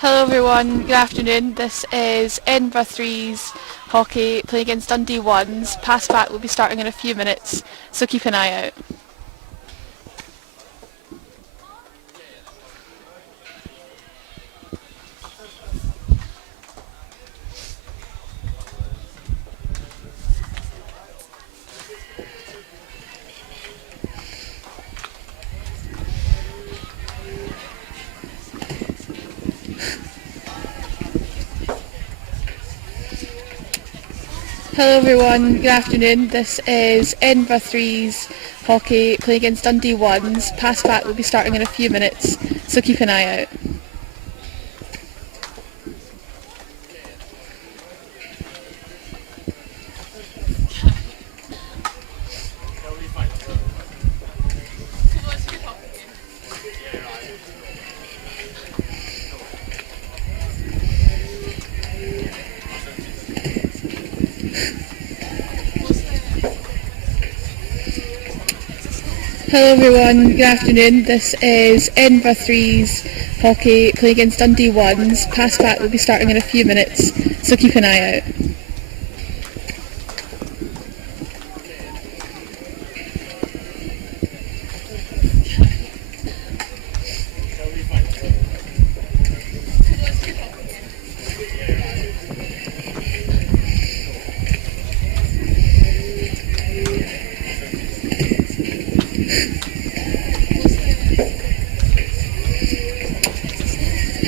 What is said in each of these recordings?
Hello everyone, good afternoon. This is Edinburgh 3's hockey playing against Dundee 1's. Pass back will be starting in a few minutes, so keep an eye out. Hello everyone, good afternoon. This is Edinburgh 3's hockey playing against Dundee 1's. Pass back will be starting in a few minutes, so keep an eye out. Hello everyone, good afternoon. This is Edinburgh 3's hockey playing against Dundee 1's. Pass back will be starting in a few minutes, so keep an eye out.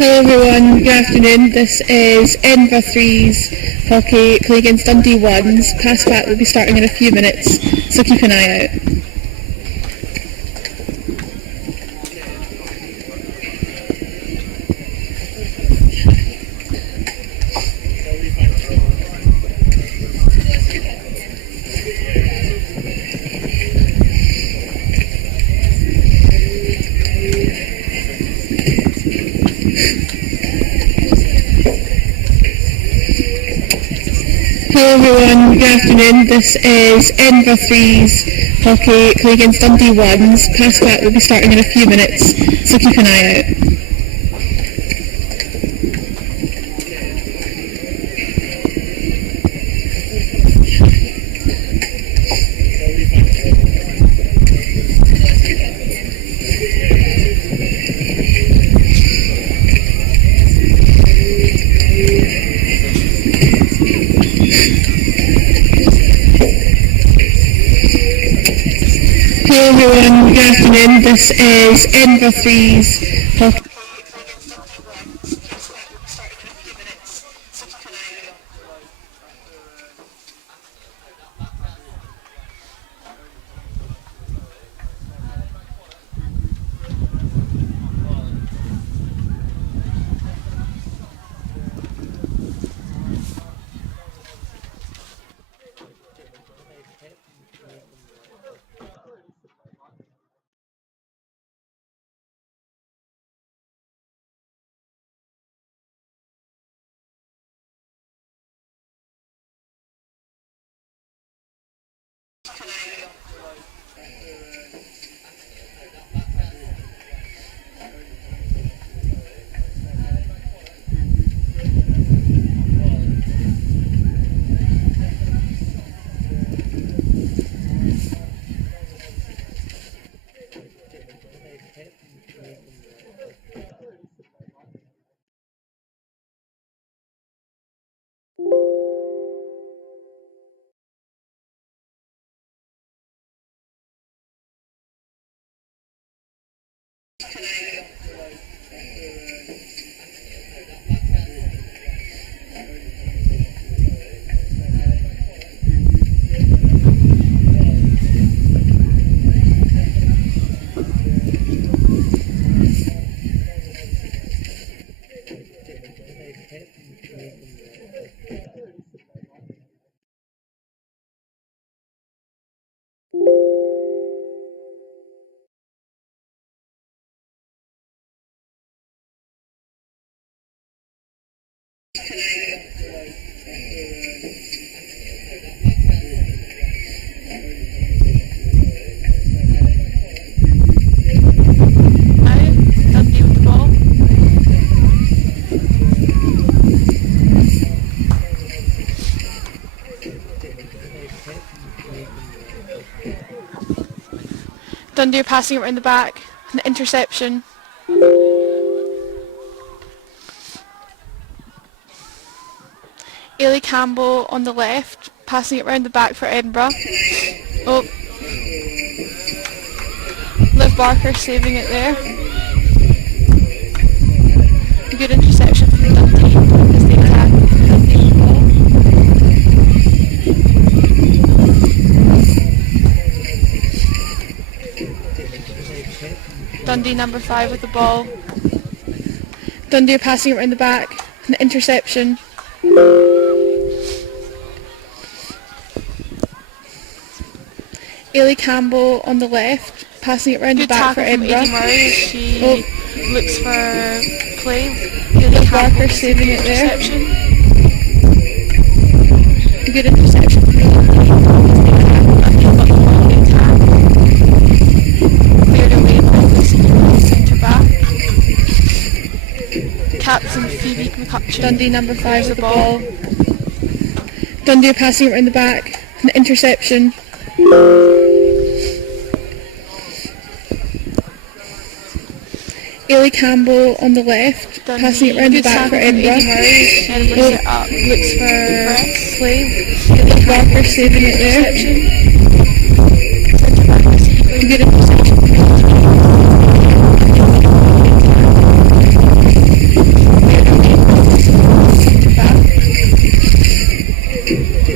Hello everyone, good afternoon. This is Edinburgh 3's hockey playing against Dundee 1's. Pass back will be starting in a few minutes, so keep an eye out. Hello everyone, good afternoon. This is Edinburgh 3's hockey playing against Dundee 1's. Pass back will be starting in a few minutes, so keep an eye out. Hello everyone, good afternoon. This is Edinburgh 3's hockey. Dundee with the ball. Dundee are passing it around the back. An interception. Ailey Campbell on the left, passing it round the back for Edinburgh. Oh, Liv Barker saving it there. A good interception from Dundee as they attack Dundee ball. Dundee number 5 with the ball. Dundee are passing it around the back. An interception. Ailey Campbell on the left, passing it round the back for Edinburgh. Murray, she looks for play. Ailey Barker saving it there. A good interception for Dundee. Cleared away by the centre back. Captain Phoebe McCutcheon. Dundee number 5 with the ball. Dundee are passing it around the back. An interception. Ailey Campbell on the left, Dundee, passing it round the back for Edinburgh. Murray, up, looks for play. Ailey Barker saving it there. Centre back receiving. Good interception. Centre back.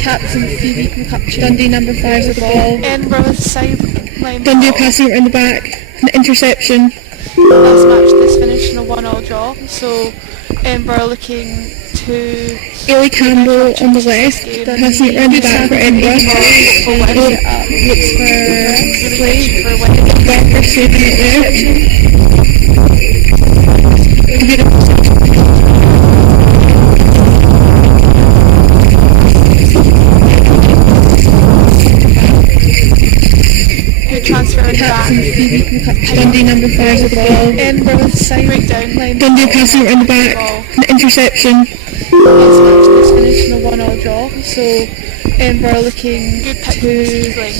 Captain Phoebe McCutcheon. Dundee number 5 with the ball. Edinburgh with sideline. Dundee passing it around the back. An interception. Last match this finished in a 1-all draw, so Edinburgh looking to... Ailey Campbell on the left, passing it round the back for Edinburgh. Looks for play. Barker saving it there. Transfer in the back. Dundee number 5 with the ball. Edinburgh with side breakdown line. Dundee passing it around the back. An interception. Last match this finished in a 1-all draw, so Edinburgh looking to...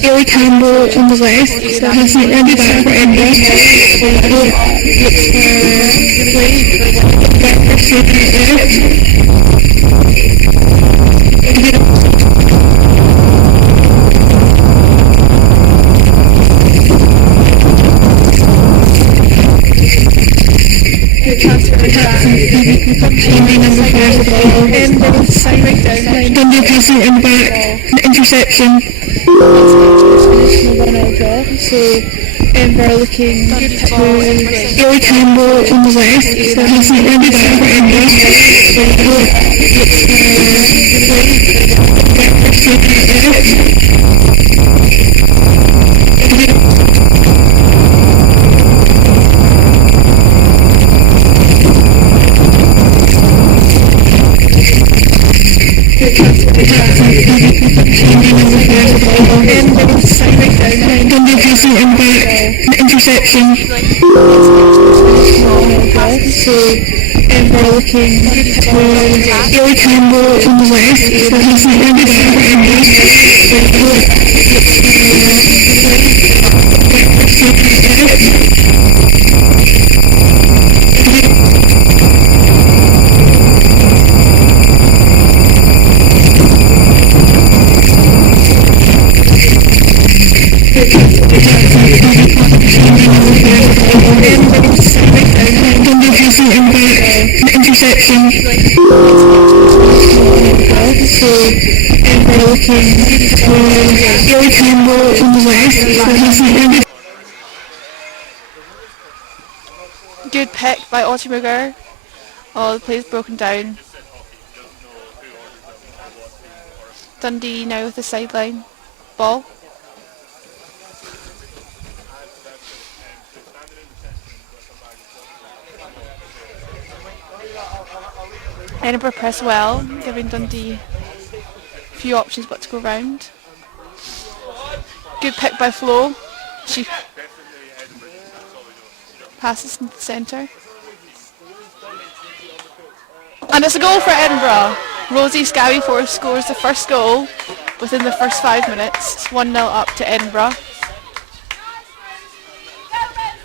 Ailey Campbell on the left, passing it around the back for Edinburgh. Looks for play. Barker saving it there. Transfer in the back. Dundee number 5 with the ball. Edinburgh with side breakdown line. Dundee passing it in the back. An interception. Last match was finished in a 1-all draw, so Edinburgh looking to... Ailey Campbell on the left, passing it round the back for Edinburgh. Looks for play. Barker saving it there. Dundee passing it in back, an interception. So Edinburgh looking to... Ailey Campbell on the left, passing it round the back for Edinburgh. Dundee passing it in back, an interception. So Edinburgh looking to... Ailey Campbell on the left, passing it round the... Good pick by Ottie McGurr. Oh, the play's broken down. Dundee now with the sideline ball. Edinburgh press well, giving Dundee a few options but to go round. Good pick by Flo. She passes into the centre. And it's a goal for Edinburgh. Rosie Scabbyforth scores the first goal within the first 5 minutes. It's 1-0 up to Edinburgh.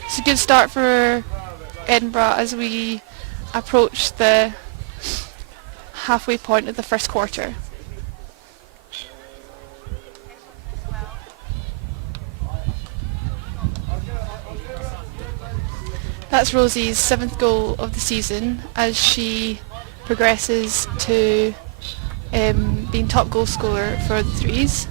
It's a good start for Edinburgh as we approach the halfway point of the first quarter. That's Rosie's 7th goal of the season as she progresses to being top goal scorer for the threes.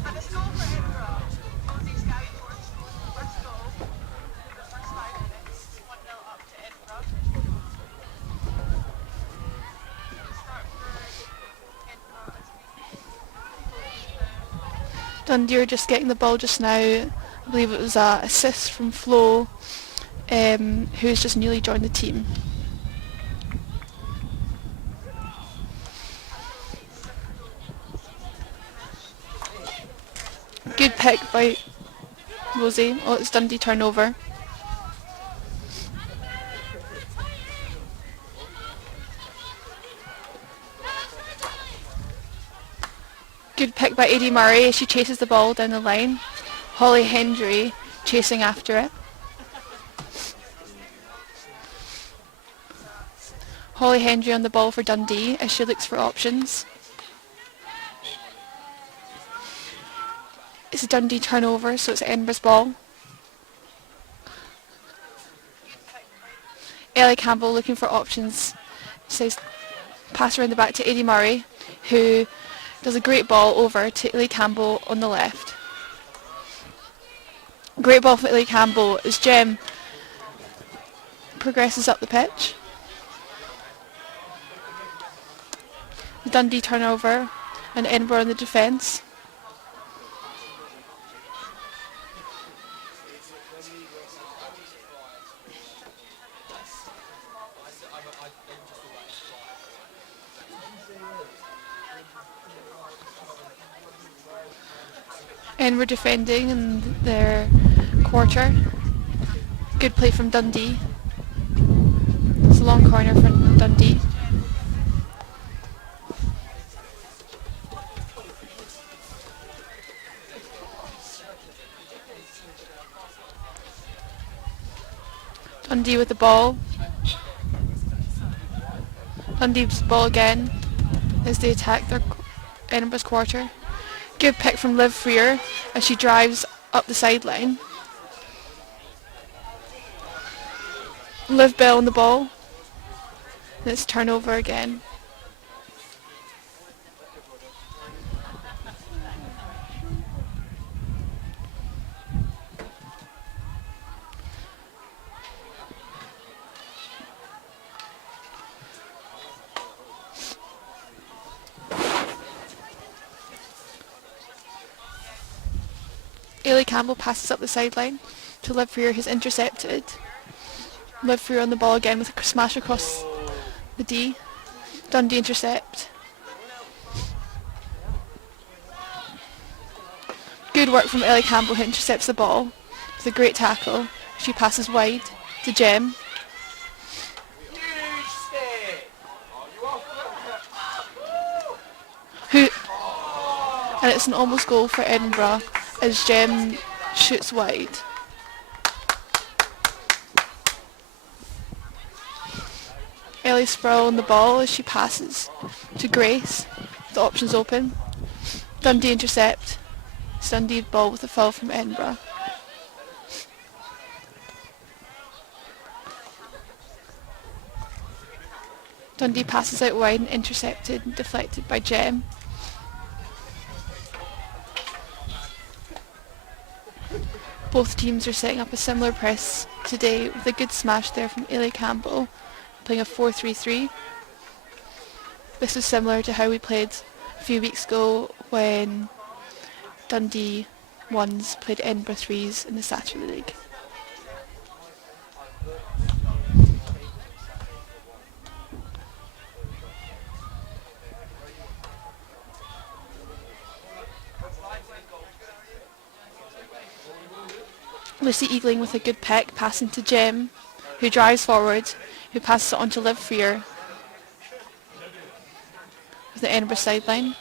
Dundee are just getting the ball just now. I believe it was an assist from Flo, who's just newly joined the team. Good pick by Rosie. Oh, it's Dundee turnover. Good pick by Eddie Murray as she chases the ball down the line. Holly Hendry chasing after it. Holly Hendry on the ball for Dundee as she looks for options. It's a Dundee turnover, so it's Edinburgh's ball. Ellie Campbell looking for options. Says pass around the back to Eddie Murray, who does a great ball over to Ellie Campbell on the left. Great ball for Ellie Campbell as Jem progresses up the pitch. The Dundee turnover and Edinburgh in the defence. And we're defending in their quarter. Good play from Dundee. It's a long corner for Dundee. Dundee with the ball. Dundee's ball again as they attack their Edinburgh's quarter. Good pick from Liv Freer as she drives up the sideline. Liv Bell on the ball. And it's turnover again. Ailey Campbell passes up the sideline to Liv Freer, who's intercepted. Liv Freer on the ball again with a smash across the D. Dundee intercept. Good work from Ellie Campbell, who intercepts the ball with a great tackle. She passes wide to Jem. And it's an almost goal for Edinburgh as Jem shoots wide. Ellie Sproul on the ball as she passes to Grace. The options open. Dundee intercept. It's Dundee ball with a foul from Edinburgh. Dundee passes out wide and intercepted and deflected by Jem. Both teams are setting up a similar press today with a good smash there from Ellie Campbell, playing a 4-3-3. This is similar to how we played a few weeks ago when Dundee 1s played Edinburgh 3s in the Saturday League. Lucy Eagling with a good pick, passing to Jem, who drives forward, who passes it on to Liv Freer with the Edinburgh sideline.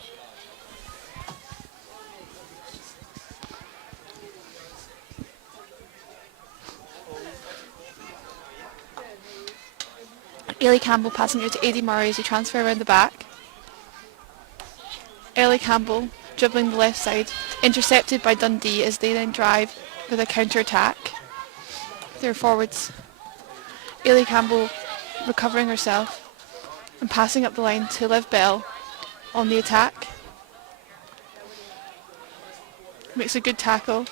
Ailey Campbell passing out to Eddie Murray as he transfer around the back. Ellie Campbell dribbling the left side, intercepted by Dundee as they then drive with a counter-attack. Their forwards. Ailey Campbell recovering herself and passing up the line to Liv Bell on the attack. Makes a good tackle.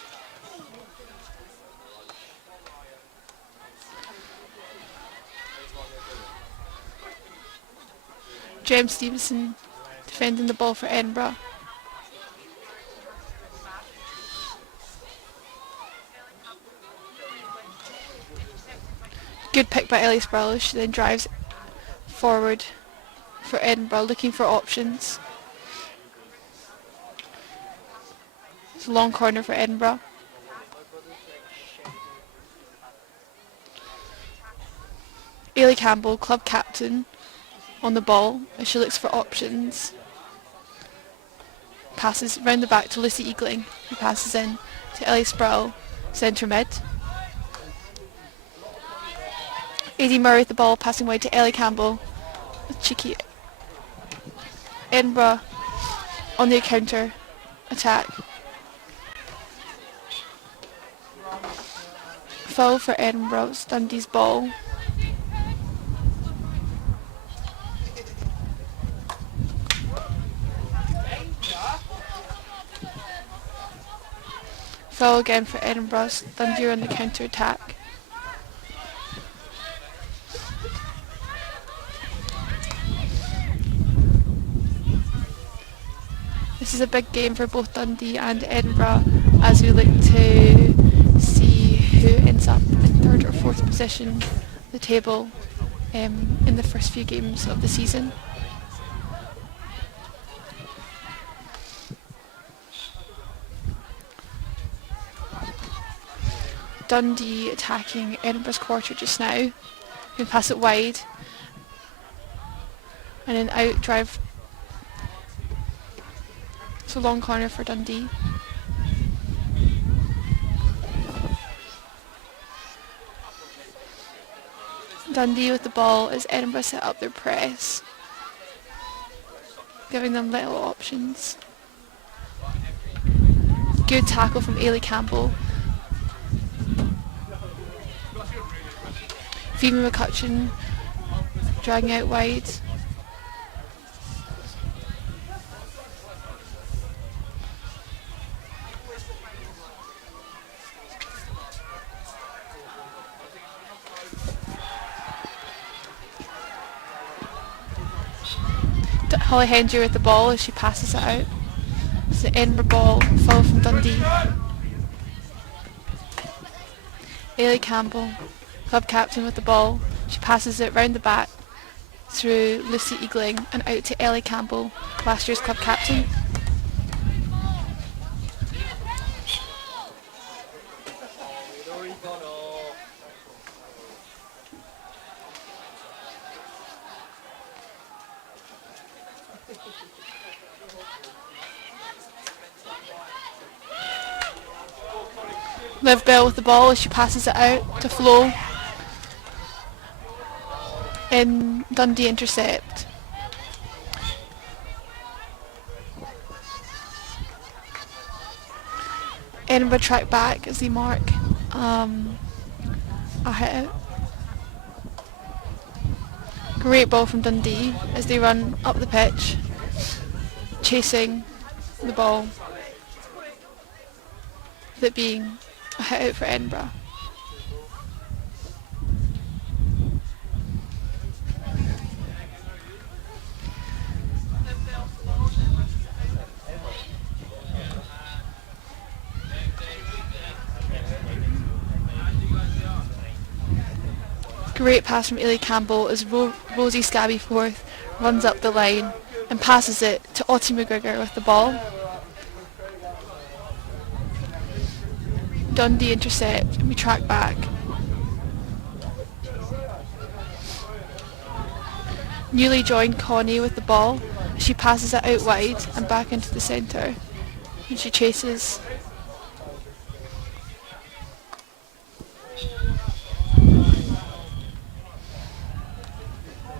Jem Stevenson defending the ball for Edinburgh. Good pick by Ellie Sproul. She then drives forward for Edinburgh, looking for options. It's a long corner for Edinburgh. Ailey Campbell, club captain, on the ball as she looks for options. Passes round the back to Lucy Eagling, who passes in to Ellie Sproul, centre mid. Eddie Murray with the ball, passing wide to Ellie Campbell. Cheeky Edinburgh on the counter attack. Foul for Edinburgh. It's Dundee's ball. Foul again for Edinburgh. Dundee on the counter attack. This is a big game for both Dundee and Edinburgh as we look to see who ends up in third or fourth position of the table in the first few games of the season. Dundee attacking Edinburgh's quarter just now. You can pass it wide and then out drive. It's a long corner for Dundee. Dundee with the ball as Edinburgh set up their press, giving them little options. Good tackle from Ailey Campbell. Phoebe McCutcheon dragging out wide. Holly Hendry with the ball as she passes it out. It's the Edinburgh ball, foul from Dundee. Ailey Campbell, club captain with the ball. She passes it round the back through Lucy Eagling and out to Ellie Campbell, last year's club captain. Liv Bell with the ball as she passes it out to Flo. In Dundee intercept. Edinburgh track back as they mark a hit out. Great ball from Dundee as they run up the pitch, chasing the ball. With it being a hit out for Edinburgh. Great pass from Ailey Campbell as Rosie Scabbyforth runs up the line and passes it to Ottie McGregor with the ball. Dundee intercept and we track back. Newly joined Connie with the ball. She passes it out wide and back into the centre. And she chases.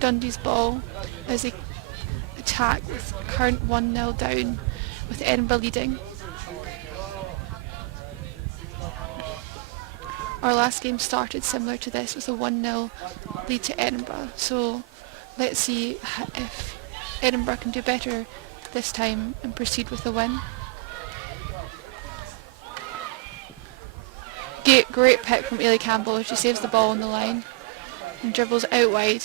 Dundee's ball as they attack with current 1-0 down with Edinburgh leading. Our last game started similar to this with a 1-0 lead to Edinburgh, so let's see if Edinburgh can do better this time and proceed with the win. Great pick from Ailey Campbell. She saves the ball on the line and dribbles out wide,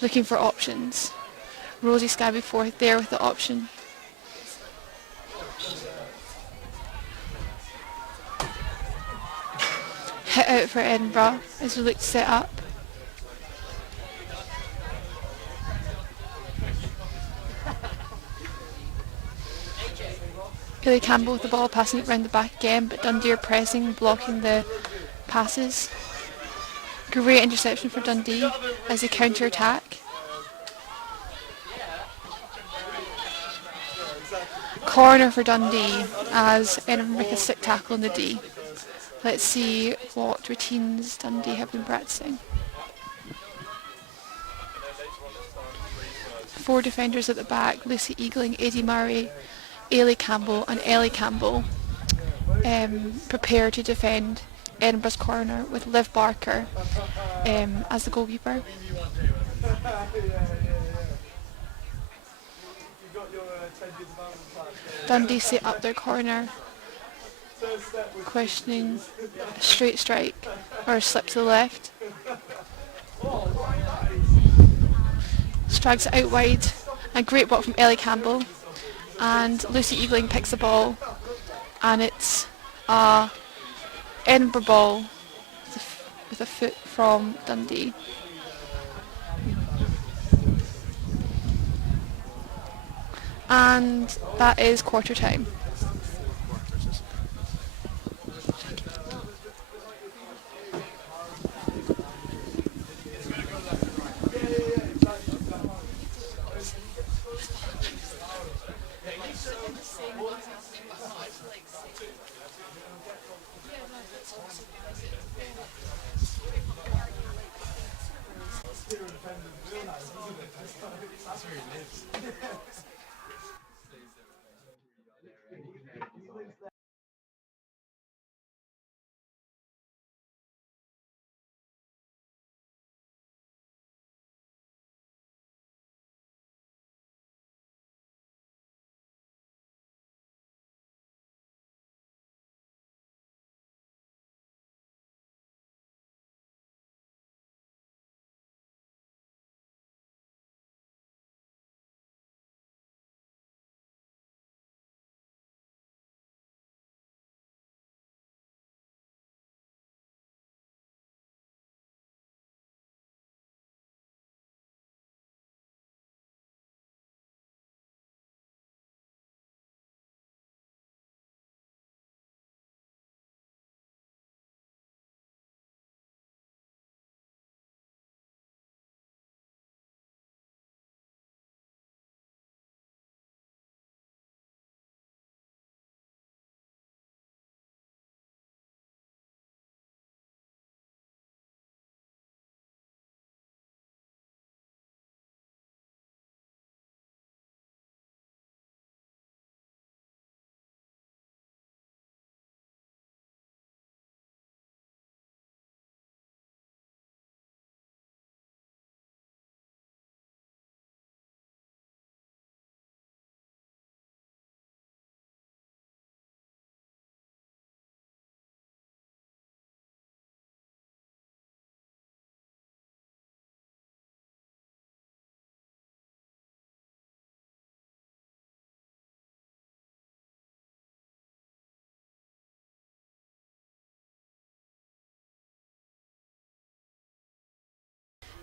looking for options. Rosie Scabby Forth there with the option. Hit out for Edinburgh as we look to set up. Ailey Campbell with the ball, passing it round the back again, but Dundee are pressing, blocking the passes. Great interception for Dundee as they counter-attack. Corner for Dundee as Edinburgh make a sick tackle in the D. Let's see what routines Dundee have been practicing. 4 defenders at the back: Lucy Eagling, Eddie Murray, Ailey Campbell and Ellie Campbell prepare to defend Edinburgh's corner with Liv Barker as the goalkeeper. Dundee set up their corner, questioning a straight strike or a slip to the left. Strags it out wide, a great block from Ellie Campbell, and Lucy Eagling picks the ball, and it's a Edinburgh ball with a foot from Dundee. And that is quarter time.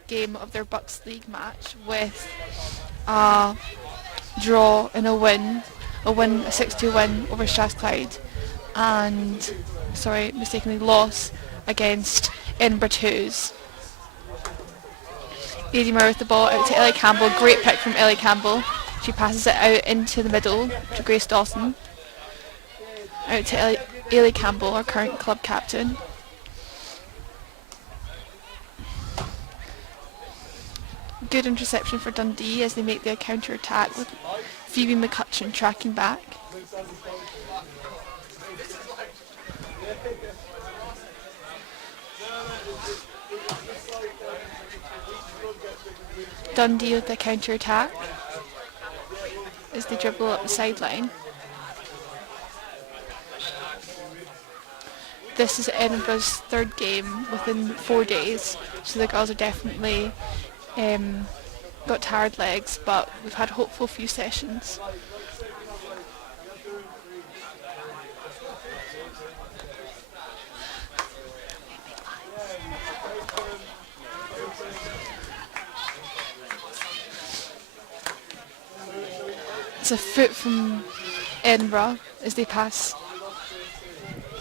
Game of their Bucks League match with a draw and a 6-2 win over Strathclyde, and mistakenly loss against Edinburgh 2s. Eddie Moore with the ball out to Ellie Campbell, great pick from Ellie Campbell. She passes it out into the middle to Grace Dawson. Out to Ellie Campbell, our current club captain. Good interception for Dundee as they make their counter-attack with Phoebe McCutcheon tracking back. Dundee with the counter-attack as they dribble up the sideline. This is Edinburgh's third game within 4 days, so the girls are definitely got tired legs, but we've had a hopeful few sessions. It's a foot from Edinburgh as they pass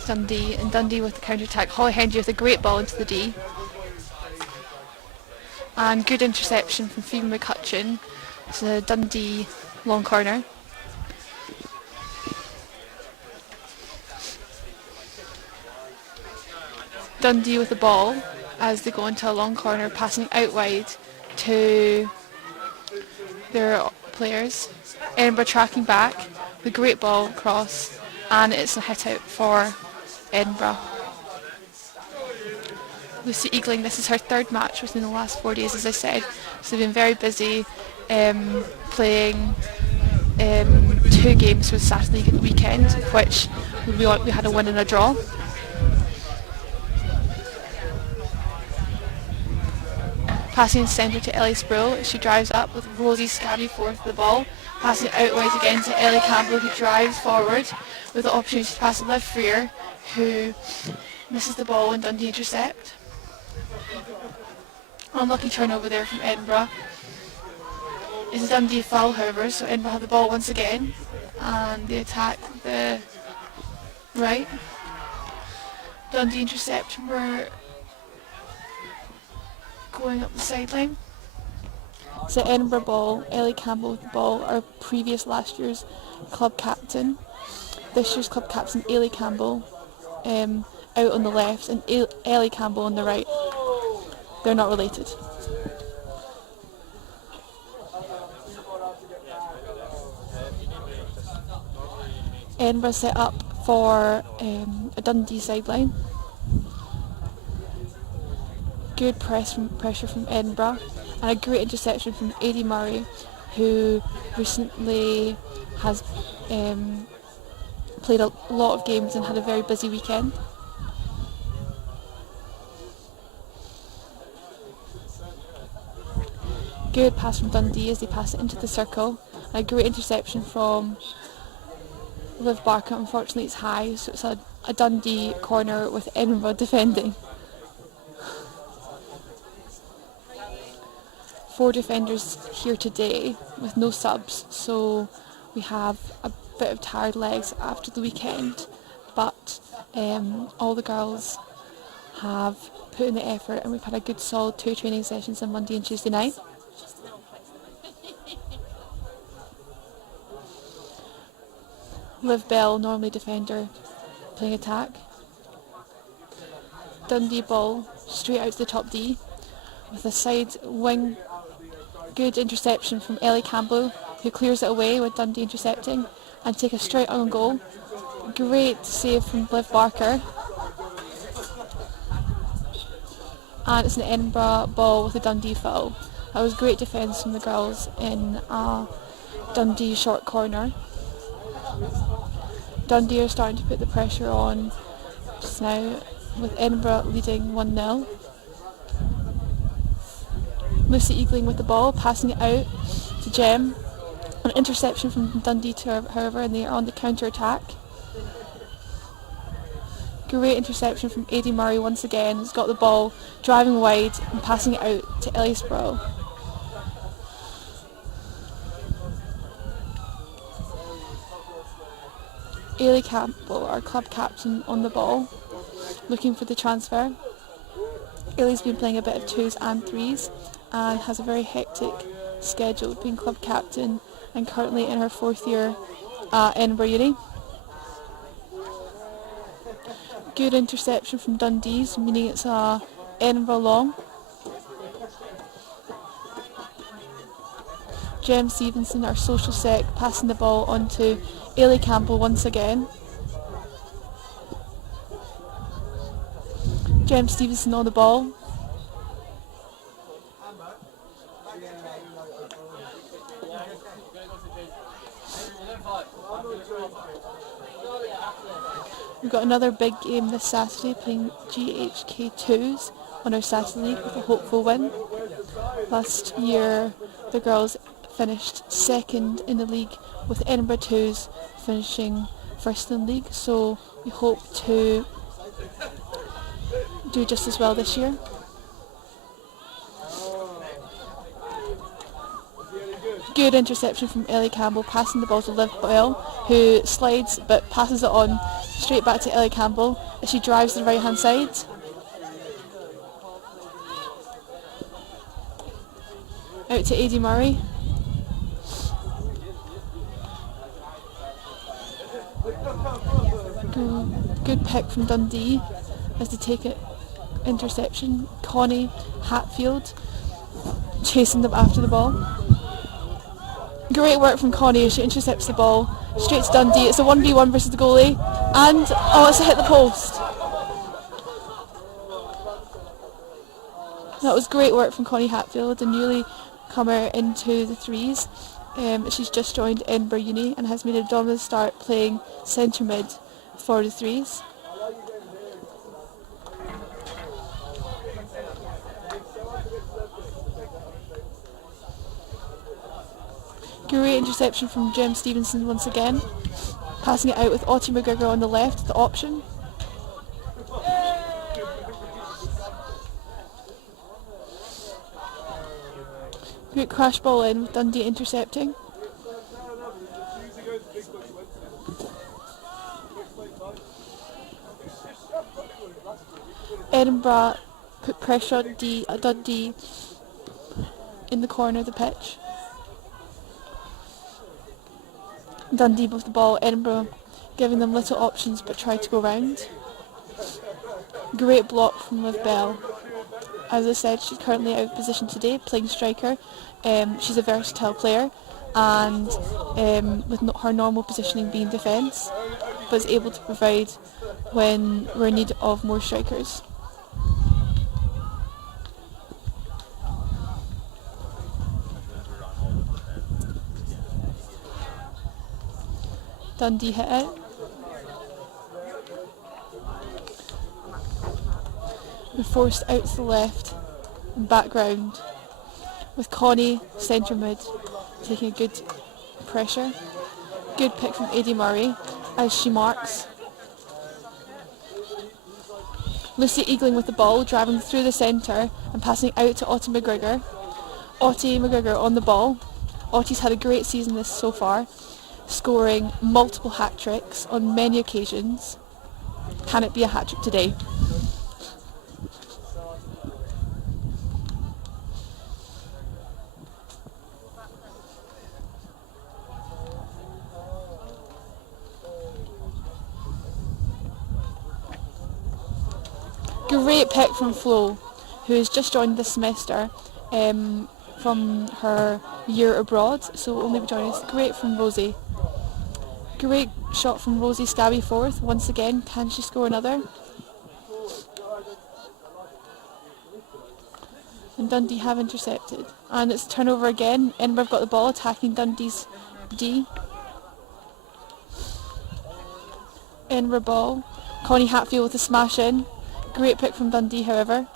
Dundee, and Dundee with the counter-attack. Holly Hendry with a great ball into the D. And good interception from Phoebe McCutcheon. It's a Dundee long corner. Dundee with the ball as they go into a long corner, passing out wide to their players. Edinburgh tracking back, the great ball across, and it's a hit out for Edinburgh. Lucy Eagling, this is her third match within the last 4 days, as I said, so they've been very busy playing 2 games for the Saturday League at the weekend, of which we had a win and a draw. Passing centre to Ellie Sproul, she drives up with Rosie Scabby forward for the ball, passing outwards again to Ellie Campbell, who drives forward with the opportunity to pass to Liv Freer, who misses the ball and Dundee intercept. Unlucky turnover there from Edinburgh. It's a Dundee foul, however, so Edinburgh have the ball once again, and they attack the right. Dundee intercept, we're going up the sideline. It's an Edinburgh ball, Ellie Campbell with the ball, our previous last year's club captain. This year's club captain, Ellie Campbell, out on the left, and Ellie Campbell on the right. They're not related. Edinburgh set up for a Dundee sideline. Good pressure from Edinburgh, and a great interception from Adie Murray, who recently has played a lot of games and had a very busy weekend. Good pass from Dundee as they pass it into the circle, and a great interception from Liv Barker. Unfortunately it's high, so it's a Dundee corner with Edinburgh defending. 4 defenders here today with no subs, so we have a bit of tired legs after the weekend, but all the girls have put in the effort, and we've had a good solid 2 training sessions on Monday and Tuesday night. Liv Bell, normally defender, playing attack. Dundee ball straight out to the top D with a side wing. Good interception from Ellie Campbell, who clears it away with Dundee intercepting, and take a straight on goal. Great save from Liv Barker. And it's an Edinburgh ball with a Dundee foul. That was great defence from the girls in a Dundee short corner. Dundee are starting to put the pressure on just now, with Edinburgh leading 1-0. Lucy Eagling with the ball, passing it out to Jem. An interception from Dundee to her, however, and they are on the counter-attack. Great interception from Adie Murray once again. He's got the ball, driving wide and passing it out to Ellie Sproul. Ellie Campbell, our club captain, on the ball, looking for the transfer. Ellie's been playing a bit of 2s and 3s and has a very hectic schedule, being club captain and currently in her 4th year at Edinburgh Uni. Good interception from Dundee's, meaning it's a Edinburgh long. Jem Stevenson, our social sec, passing the ball on to Ailey Campbell once again. Jem Stevenson on the ball. We've got another big game this Saturday, playing GHK2s on our Saturday league with a hopeful win. Last year the girls finished second in the league, with Edinburgh 2s finishing first in the league, so we hope to do just as well this year. Good interception from Ellie Campbell, passing the ball to Liv Boyle, who slides but passes it on straight back to Ellie Campbell as she drives to the right hand side. Out to Adie Murray. Good pick from Dundee as they take it. Interception. Connie Hatfield chasing them after the ball. Great work from Connie as she intercepts the ball straight to Dundee. It's a 1v1 versus the goalie, and it's hit the post. That was great work from Connie Hatfield, a newcomer into the threes. She's just joined Edinburgh Uni and has made a dominant start playing centre mid for the threes. Great interception from Jem Stevenson once again, passing it out with Otti McGregor on the left, the option. Great crash ball in with Dundee intercepting. Edinburgh put pressure on Dundee in the corner of the pitch. Dundee with the ball, Edinburgh giving them little options but tried to go round. Great block from Liv Bell. As I said, she's currently out of position today, playing striker. She's a versatile player, and with her normal positioning being defence, but is able to provide when we're in need of more strikers. Dundee hit it. We're forced out to the left and background, with Connie centre mid taking a good pressure. Good pick from Adie Murray as she marks. Lucy Eagling with the ball, driving through the centre and passing out to Otti McGregor. Otti McGregor on the ball. Otti's had a great season this so far, scoring multiple hat-tricks on many occasions. Can it be a hat-trick today? Great pick from Flo, who has just joined this semester from her year abroad, so will only be joining us. Great from Rosie. Great shot from Rosie Scabby Forth once again. Can she score another? And Dundee have intercepted. And it's turnover again. Edinburgh have got the ball, attacking Dundee's D. Edinburgh ball. Connie Hatfield with a smash in. Great pick from Dundee, however.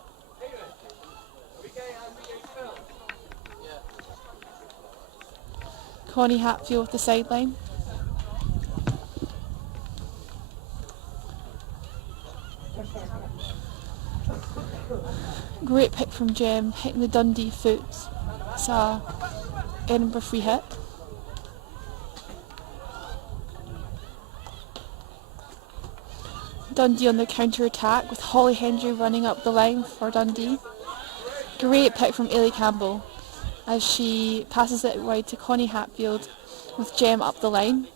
Connie Hatfield with the sideline. Great pick from Jem, hitting the Dundee foot. It's a Edinburgh free hit. Dundee on the counter-attack with Holly Hendry running up the line for Dundee. Great pick from Ailey Campbell as she passes it wide to Connie Hatfield with Jem up the line.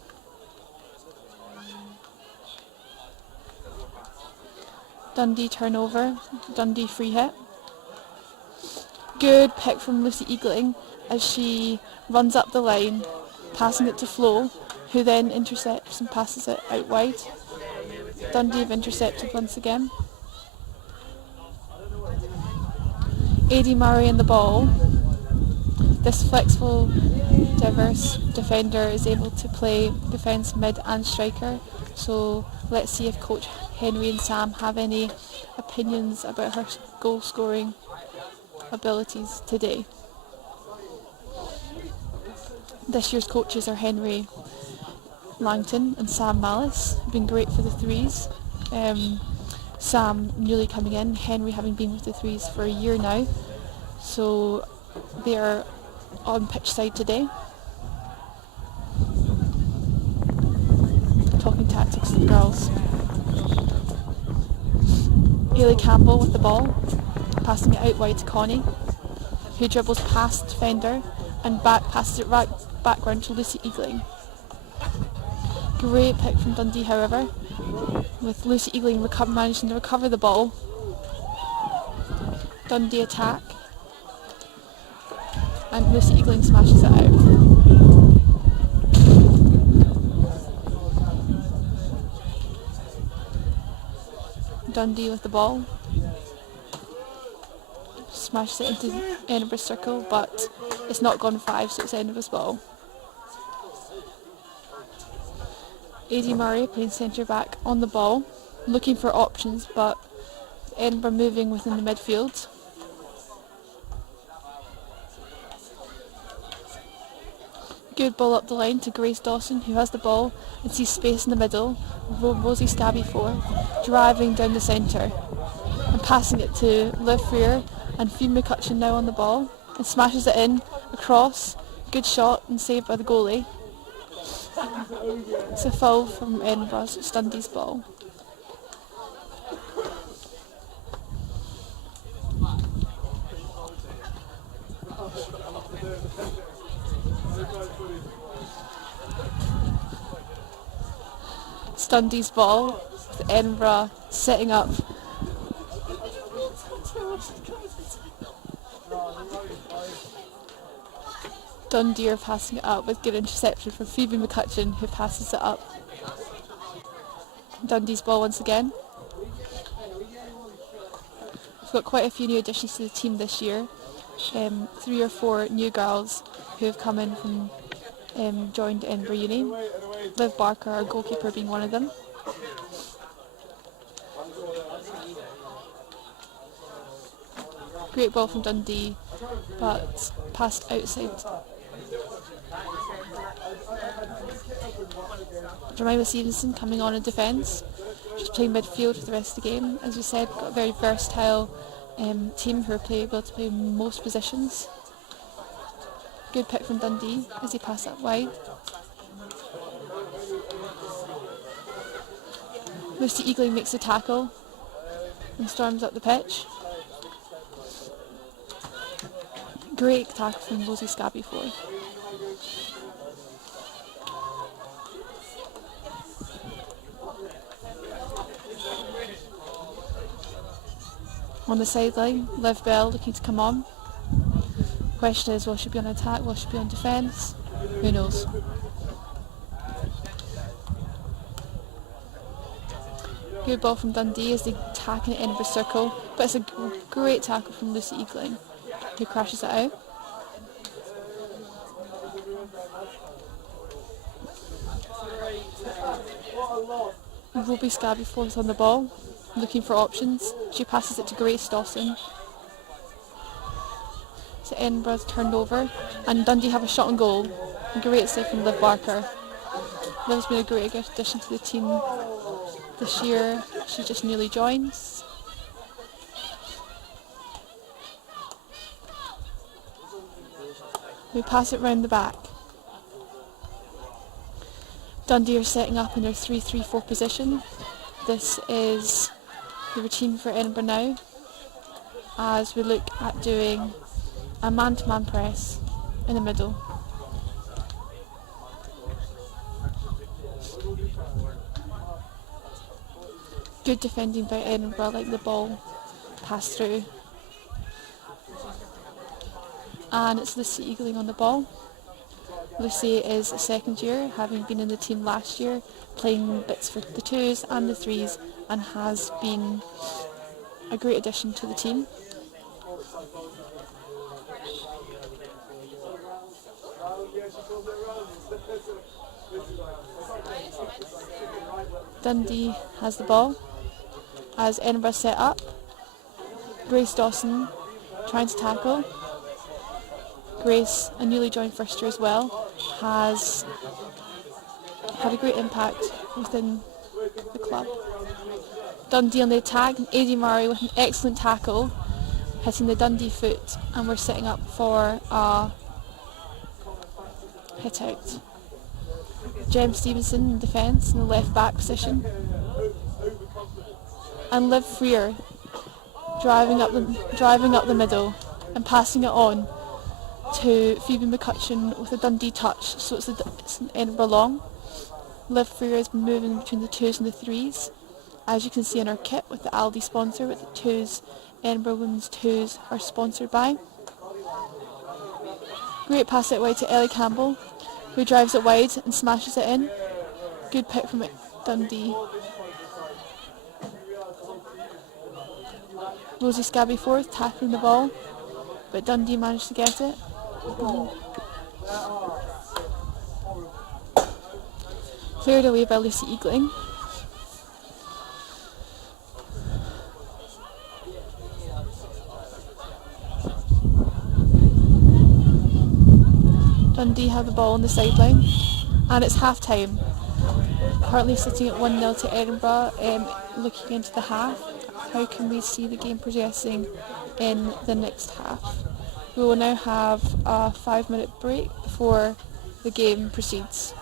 Dundee turnover, Dundee free hit. Good pick from Lucy Eagling as she runs up the line, passing it to Flo, who then intercepts and passes it out wide. Dundee have intercepted once again. Eddie Murray in the ball. This flexible, diverse defender is able to play defence, mid and striker. So let's see if Coach Henry and Sam have any opinions about her goal scoring abilities today. This year's coaches are Henry Langton and Sam Mallis, have been great for the threes. Sam newly coming in, Henry having been with the threes for a year now. So they are on pitch side today, talking tactics to the girls. Hayley Campbell with the ball, passing it out wide to Connie, who dribbles past the defender and passes it right background to Lucy Eagling. Great pick from Dundee, however, with Lucy Eagling managing to recover the ball. Dundee attack, and Lucy Eagling smashes it out. Dundee with the ball, smashes it into Edinburgh's circle, but it's not gone 5, so it's Edinburgh's ball. Eddie Murray playing centre back on the ball, looking for options, but Edinburgh moving within the midfield. Good ball up the line to Grace Dawson, who has the ball and sees space in the middle. Rosie Scabby driving down the centre and passing it to Liv Freer, and Fee McCutcheon now on the ball and smashes it in across. Good shot and saved by the goalie. It's a foul from Edinburgh's. It's Dundee's ball. It's Dundee's ball, with Edinburgh setting up. Dundee are passing it up with good interception from Phoebe McCutcheon, who passes it up. Dundee's ball once again. We've got quite a few new additions to the team this year. 3 or 4 new girls who have come in from joined Edinburgh Uni. Liv Barker, our goalkeeper, being one of them. Great ball from Dundee, but passed outside. Jemima Stevenson coming on in defence. She's playing midfield for the rest of the game. As we said, got a very versatile team who are able to play most positions. Good pick from Dundee as he passed that wide. Lucy Eagling makes the tackle and storms up the pitch. Great tackle from Rosie Scabby for. On the sideline, Liv Bell looking to come on. Question is, will she be on attack, will she be on defence? Who knows? Good ball from Dundee as they attack in the Edinburgh circle, but it's a great tackle from Lucy Eagling, who crashes it out. Ruby Scabby forth on the ball, looking for options. She passes it to Grace Dawson. So Edinburgh's turned over, and Dundee have a shot on goal. A great save from Liv Barker. Liv's been a great addition to the team this year. She just newly joins. We pass it round the back. Dundee are setting up in their 3-3-4 position. This is the routine for Edinburgh now, as we look at doing a man-to-man press in the middle. Good defending by Edinburgh, like the ball passed through. and it's Lucy Eagling on the ball. Lucy is a second year, having been in the team last year, playing bits for the twos and the threes, and has been a great addition to the team. Dundee has the ball as Edinburgh set up. Grace Dawson trying to tackle. Grace, a newly joined first year as well, has had a great impact within the club. Dundee on the attack, and Adi Murray with an excellent tackle, hitting the Dundee foot, and we're setting up for a hit out. Jem Stevenson in defence in the left back position, and Liv Freer driving up the middle and passing it on to Phoebe McCutcheon with a Dundee touch, so it's an Edinburgh long. Liv Freer has been moving between the twos and the threes, as you can see in our kit with the Aldi sponsor, with the twos. Edinburgh Women's Twos are sponsored by. Great pass out wide to Ellie Campbell, who drives it wide and smashes it in. Good pick from Dundee. Rosie Scabbyforth tackling the ball, but Dundee managed to get it. Cleared away by Lucy Eagling. Dundee have the ball on the sideline, and it's half time. Currently sitting at 1-0 to Edinburgh. Looking into the half, how can we see the game progressing in the next half? We will now have a 5-minute break before the game proceeds.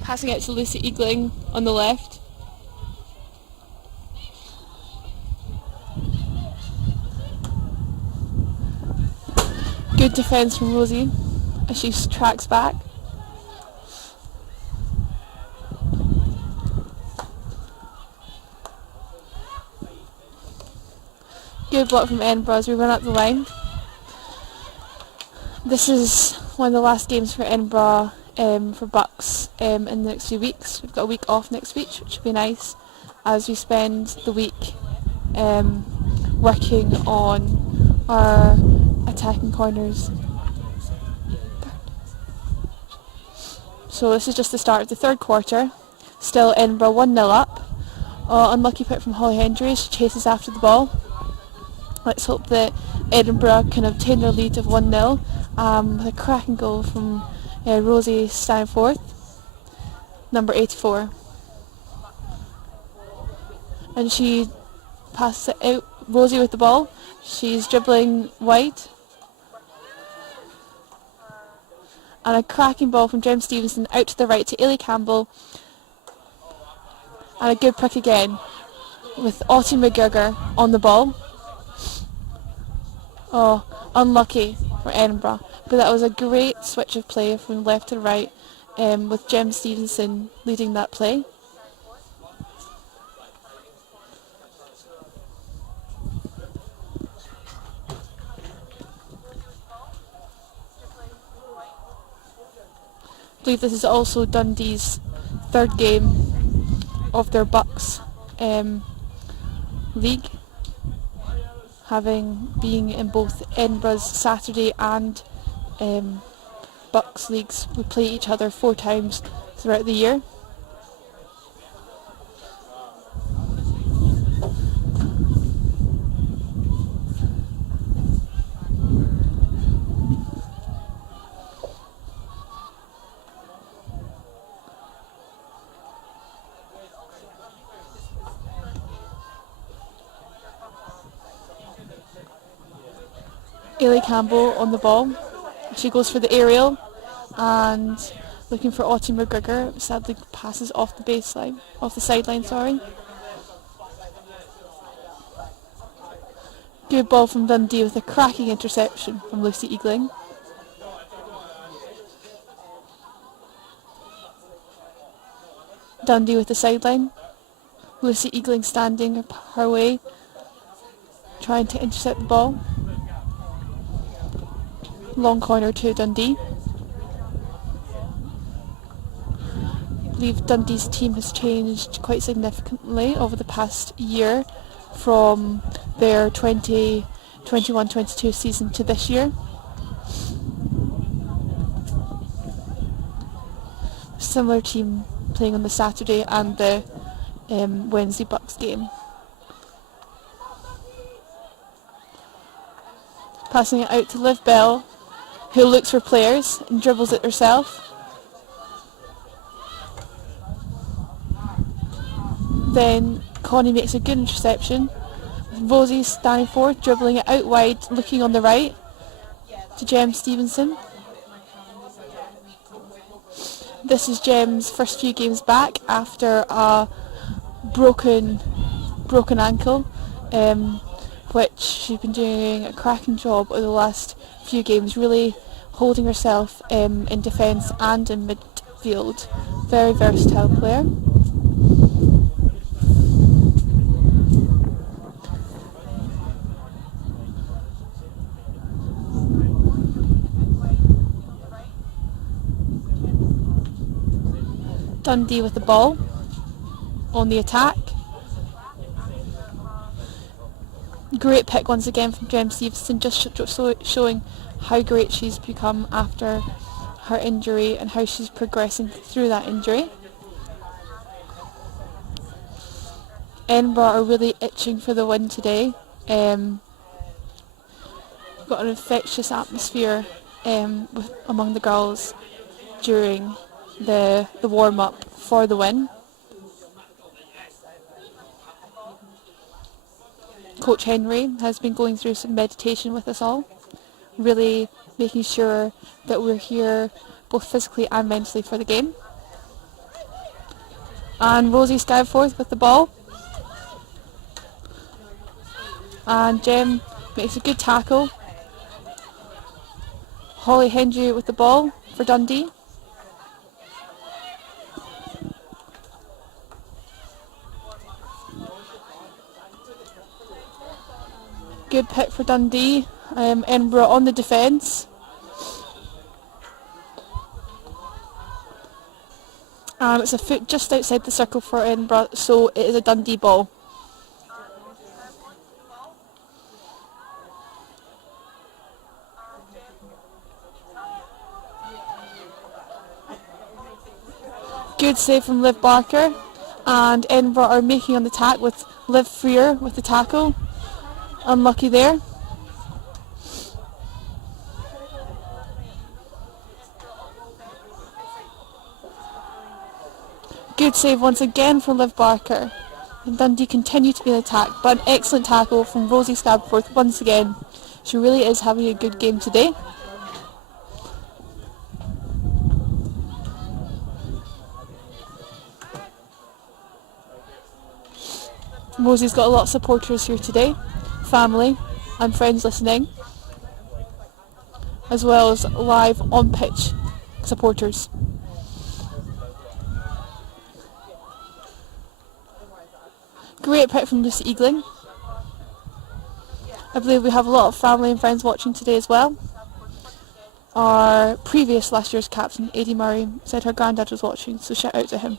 Passing it to Lucy Eagling on the left. Good defence from Rosie as she tracks back. Good block from Edinburgh as we run up the line. This is one of the last games for Edinburgh for Bucks in the next few weeks. We've got a week off next week, which would be nice, as we spend the week working on our attacking corners. So this is just the start of the third quarter. Still Edinburgh 1-0 up. Unlucky put from Holly Hendry. She chases after the ball. Let's hope that Edinburgh can obtain their lead of 1-0 with a cracking goal from Rosie Stanforth, number 84. And she passes it out. Rosie with the ball. She's dribbling wide. And a cracking ball from Jem Stevenson out to the right to Ailey Campbell. And a good prick again with Ottie McGregor on the ball. Oh, unlucky for Edinburgh. But that was a great switch of play from left to right with Jem Stevenson leading that play. I believe this is also Dundee's third game of their Bucks league, having been in both Edinburgh's Saturday and Bucks leagues. We play each other 4 times throughout the year. Ailey Campbell on the ball. She goes for the aerial and looking for Ottie McGregor. Sadly passes off the baseline, off the sideline, sorry. Good ball from Dundee with a cracking interception from Lucy Eagling. Dundee with the sideline. Lucy Eagling standing her way, trying to intercept the ball. Long corner to Dundee. I believe Dundee's team has changed quite significantly over the past year from their 2021-22 season to this year. Similar team playing on the Saturday and the Wednesday Bucks game. Passing it out to Liv Bell, who looks for players and dribbles it herself. Then Connie makes a good interception. Rosie standing forward, dribbling it out wide, looking on the right to Jem Stevenson. This is Jem's first few games back after a broken ankle, which she's been doing a cracking job over the last few games, really holding herself in defence and in midfield. Very versatile player. Dundee with the ball on the attack. Great pick once again from Jem Stevenson, just showing how great she's become after her injury and how she's progressing through that injury. Edinburgh are really itching for the win today. Got an infectious atmosphere among the girls during the warm-up for the win. Coach Henry has been going through some meditation with us all, really making sure that we're here both physically and mentally for the game. And Rosie Skyforth with the ball. And Jem makes a good tackle. Holly Hendry with the ball for Dundee. Good pick for Dundee. Edinburgh on the defence. It's a foot just outside the circle for Edinburgh, so it is a Dundee ball. Good save from Liv Barker, and Edinburgh are making on the attack with Liv Freer with the tackle. Unlucky there. Good save once again for Liv Barker. And Dundee continue to be in attack, but an excellent tackle from Rosie Scabforth once again. She really is having a good game today. Rosie's got a lot of supporters here today, family and friends listening, as well as live on-pitch supporters. Great pick from Lucy Eagling. I believe we have a lot of family and friends watching today as well. Our previous last year's captain, Eddie Murray, said her granddad was watching, so shout out to him.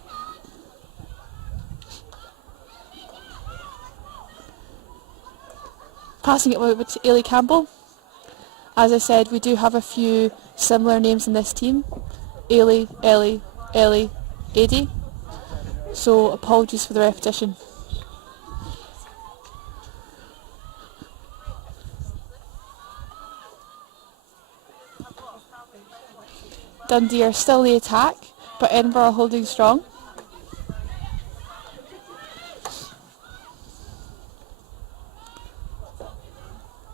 Passing it over to Ailey Campbell. As I said, we do have a few similar names in this team. Ailey, Ellie, Ellie, Eddie. So apologies for the repetition. Dundee are still the attack, but Edinburgh are holding strong.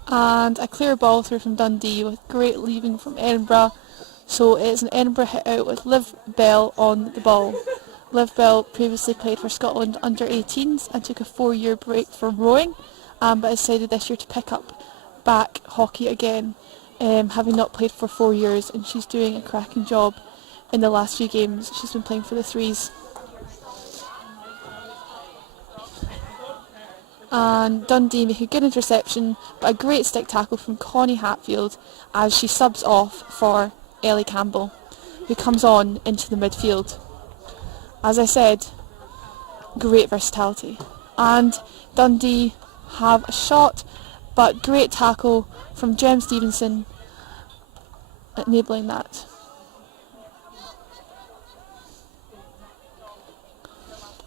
And a clear ball through from Dundee with great leaving from Edinburgh. So it's an Edinburgh hit out with Liv Bell on the ball. Liv Bell previously played for Scotland under 18s and took a 4-year break from rowing, but decided this year to pick up back hockey again, having not played for 4 years, and she's doing a cracking job in the last few games. She's been playing for the Threes. And Dundee make a good interception, but a great stick tackle from Connie Hatfield as she subs off for Ellie Campbell, who comes on into the midfield. As I said, great versatility. And Dundee have a shot, but great tackle from Jem Stevenson, enabling that.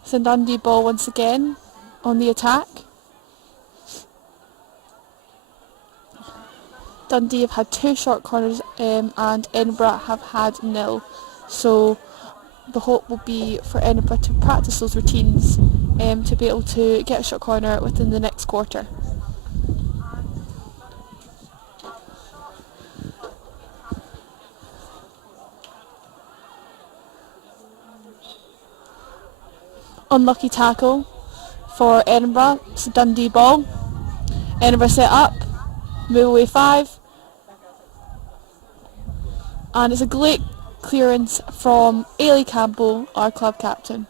So Dundee ball once again on the attack. Dundee have had 2 short corners and Edinburgh have had 0. So the hope will be for Edinburgh to practice those routines to be able to get a short corner within the next quarter. Unlucky tackle for Edinburgh. It's a Dundee ball. Edinburgh set up, move away 5. And it's a great clearance from Ailey Campbell, our club captain.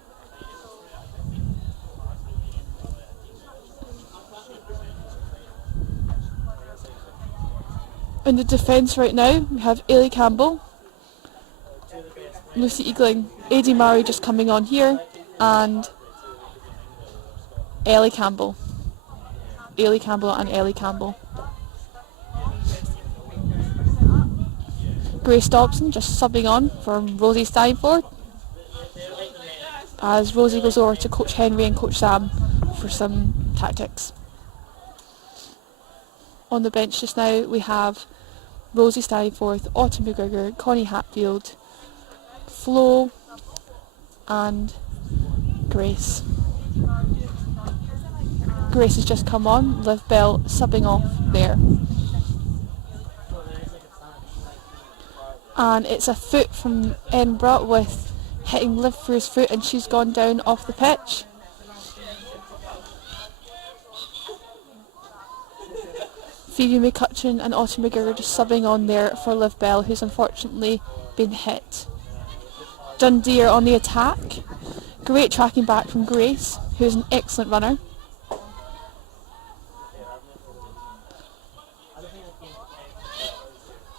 In the defence right now, we have Ailey Campbell, Lucy Eagling, Eddie Murray just coming on here, and Ellie Campbell. Ellie Campbell. Grace Dobson just subbing on for Rosie Steinford as Rosie goes over to Coach Henry and Coach Sam for some tactics. On the bench just now we have Rosie Steinforth, Autumn McGregor, Connie Hatfield, Flo and Grace. Grace has just come on, Liv Bell subbing off there. And it's a foot from Edinburgh with hitting Liv through his foot, and she's gone down off the pitch. Phoebe McCutcheon and Autumn McGregor just subbing on there for Liv Bell, who's unfortunately been hit. Dundee are on the attack. Great tracking back from Grace, who's an excellent runner.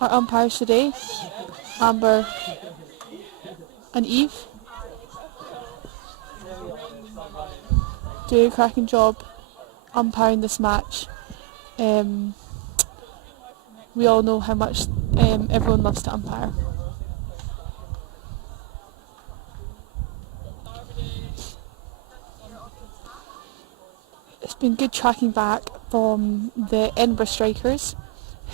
Our umpires today, Amber and Eve, do a cracking job umpiring this match. We all know how much everyone loves to umpire. It's been good tracking back from the Edinburgh strikers,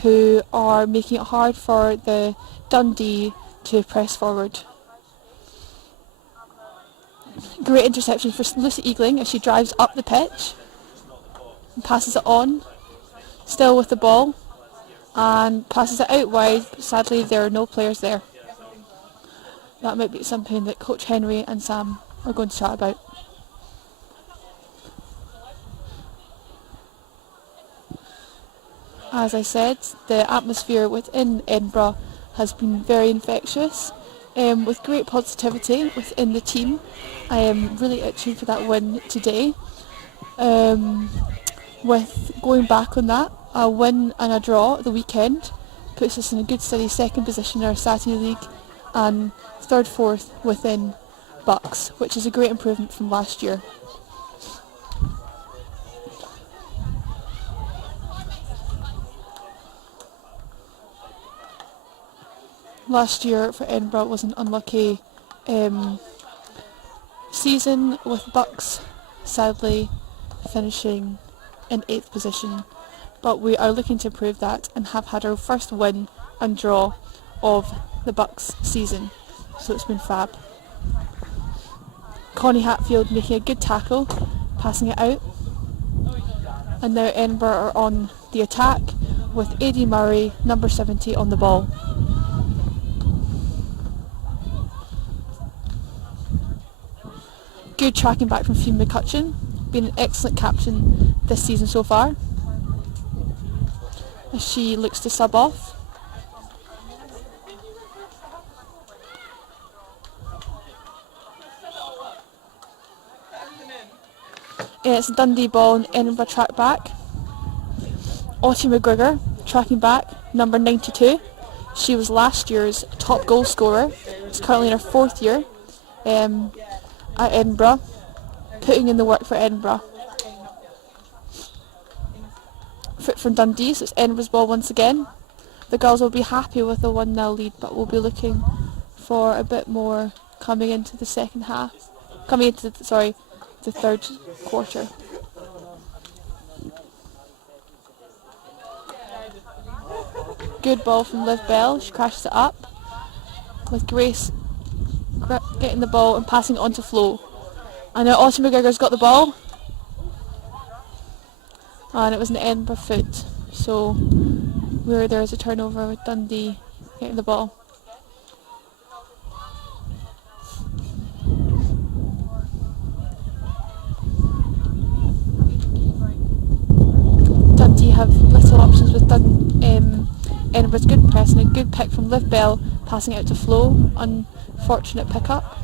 who are making it hard for the Dundee to press forward. Great interception for Lucy Eagling as she drives up the pitch and passes it on, still with the ball, and passes it out wide, but sadly there are no players there. That might be something that Coach Henry and Sam are going to chat about. As I said, the atmosphere within Edinburgh has been very infectious, with great positivity within the team. I am really itching for that win today. With going back on that, a win and a draw at the weekend puts us in a good steady second position in our Saturday League and third, fourth within Bucks, which is a great improvement from last year. Last year for Edinburgh was an unlucky season, with Bucks sadly finishing in 8th position, but we are looking to improve that and have had our first win and draw of the Bucks season, so it's been fab. Connie Hatfield making a good tackle, passing it out, and now Edinburgh are on the attack with Eddie Murray, number 70, on the ball. Good tracking back from Phoebe McCutcheon, been an excellent captain this season so far, as she looks to sub off. It's a Dundee ball and Edinburgh track back. Autumn McGregor tracking back, number 92. She was last year's top goal scorer. She's currently in her 4th year at Edinburgh, putting in the work for Edinburgh. Foot from Dundee, so it's Edinburgh's ball once again. The girls will be happy with a 1-0 lead, but we'll be looking for a bit more coming into the second half. Coming into the third quarter. Good ball from Liv Bell, she crashes it up, with Grace getting the ball and passing it on to Flo. And now Autumn McGregor's got the ball, and it was an Edinburgh foot, so there's a turnover with Dundee getting the ball. Dundee have little options with Edinburgh's good press and a good pick from Liv Bell, passing it out to Flo. Unfortunate pick up.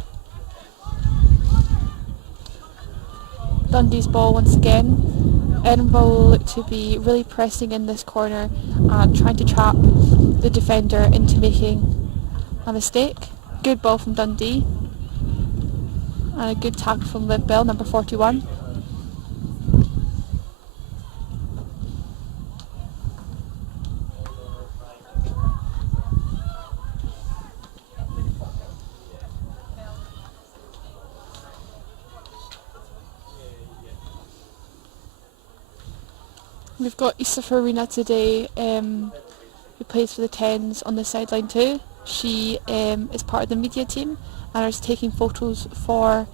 Dundee's ball once again. Edinburgh will look to be really pressing in this corner and trying to trap the defender into making a mistake. Good ball from Dundee. And a good tackle from Liv Bell, number 41. We've got Issa Farina today, who plays for the Tens on the sideline too. She is part of the media team and is taking photos for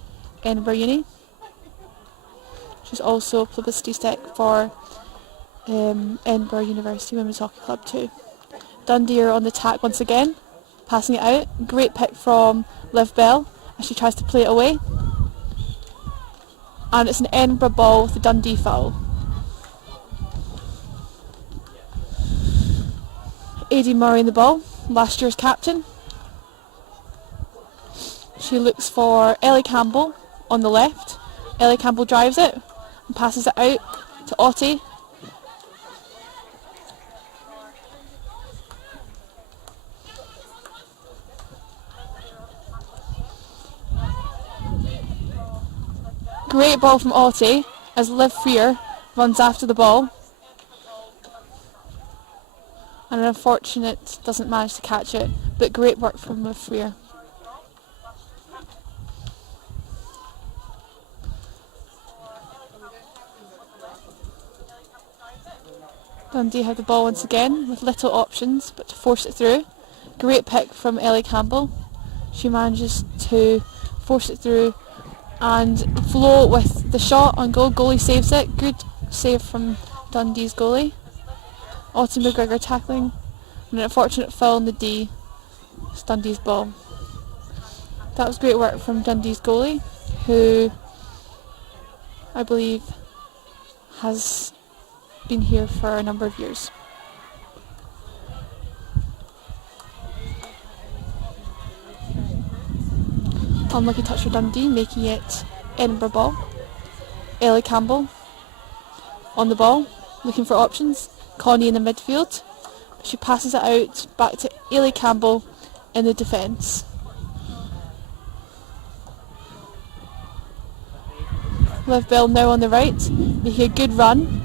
Edinburgh Uni. She's also publicity stick for Edinburgh University Women's Hockey Club too. Dundee are on the attack once again, passing it out. Great pick from Liv Bell as she tries to play it away. And it's an Edinburgh ball with a Dundee foul. Adie Murray in the ball, last year's captain. She looks for Ellie Campbell on the left. Ellie Campbell drives it and passes it out to Otti. Great ball from Otti as Liv Freer runs after the ball. And an unfortunate doesn't manage to catch it, but great work from Liv Freer. Dundee have the ball once again with little options but to force it through. Great pick from Ellie Campbell. She manages to force it through and flow with the shot on goal. Goalie saves it. Good save from Dundee's goalie. Autumn McGregor tackling and an unfortunate foul in the D. It's Dundee's ball. That was great work from Dundee's goalie, who I believe has been here for a number of years. Unlucky touch for Dundee, making it Edinburgh ball. Ellie Campbell on the ball, looking for options. Connie in the midfield. She passes it out back to Ellie Campbell in the defence. Liv Bell now on the right, making a good run,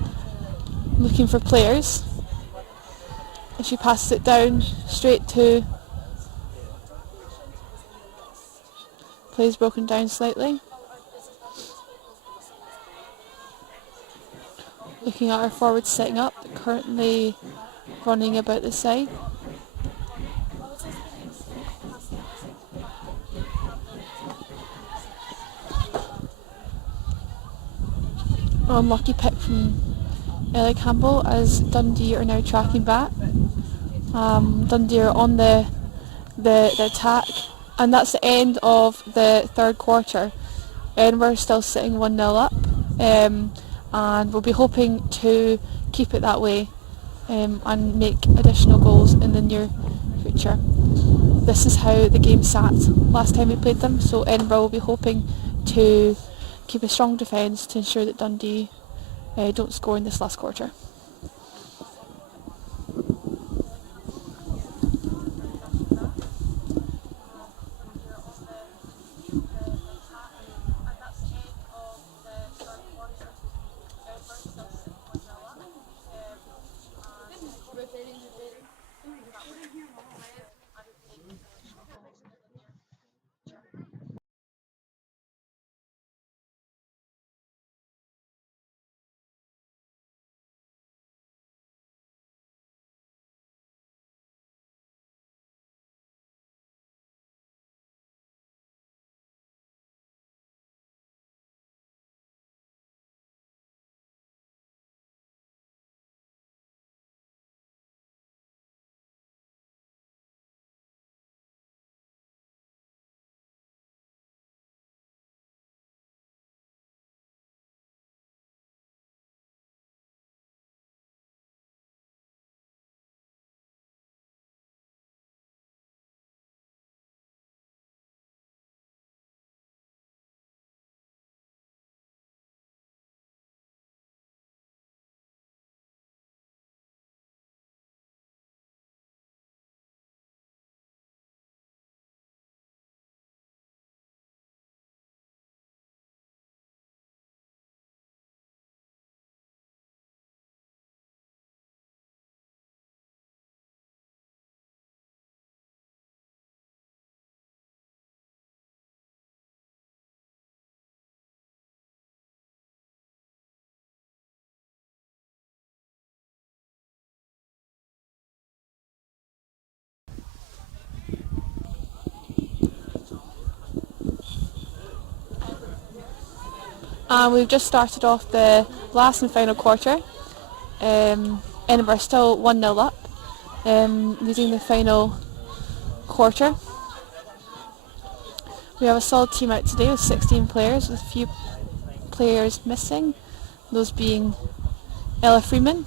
looking for players. And she passes it down straight to... Play's broken down slightly. Looking at our forwards setting up, currently running about the side. Unlucky pick from Ellie Campbell as Dundee are now tracking back. Dundee are on the attack, and that's the end of the third quarter. We're still sitting 1-0 up, and we'll be hoping to keep it that way and make additional goals in the near future. This is how the game sat last time we played them, so Edinburgh will be hoping to keep a strong defence to ensure that Dundee don't score in this last quarter. And we've just started off the last and final quarter. Edinburgh still 1-0 up, leading the final quarter. We have a solid team out today with 16 players, with a few players missing, those being Ella Freeman,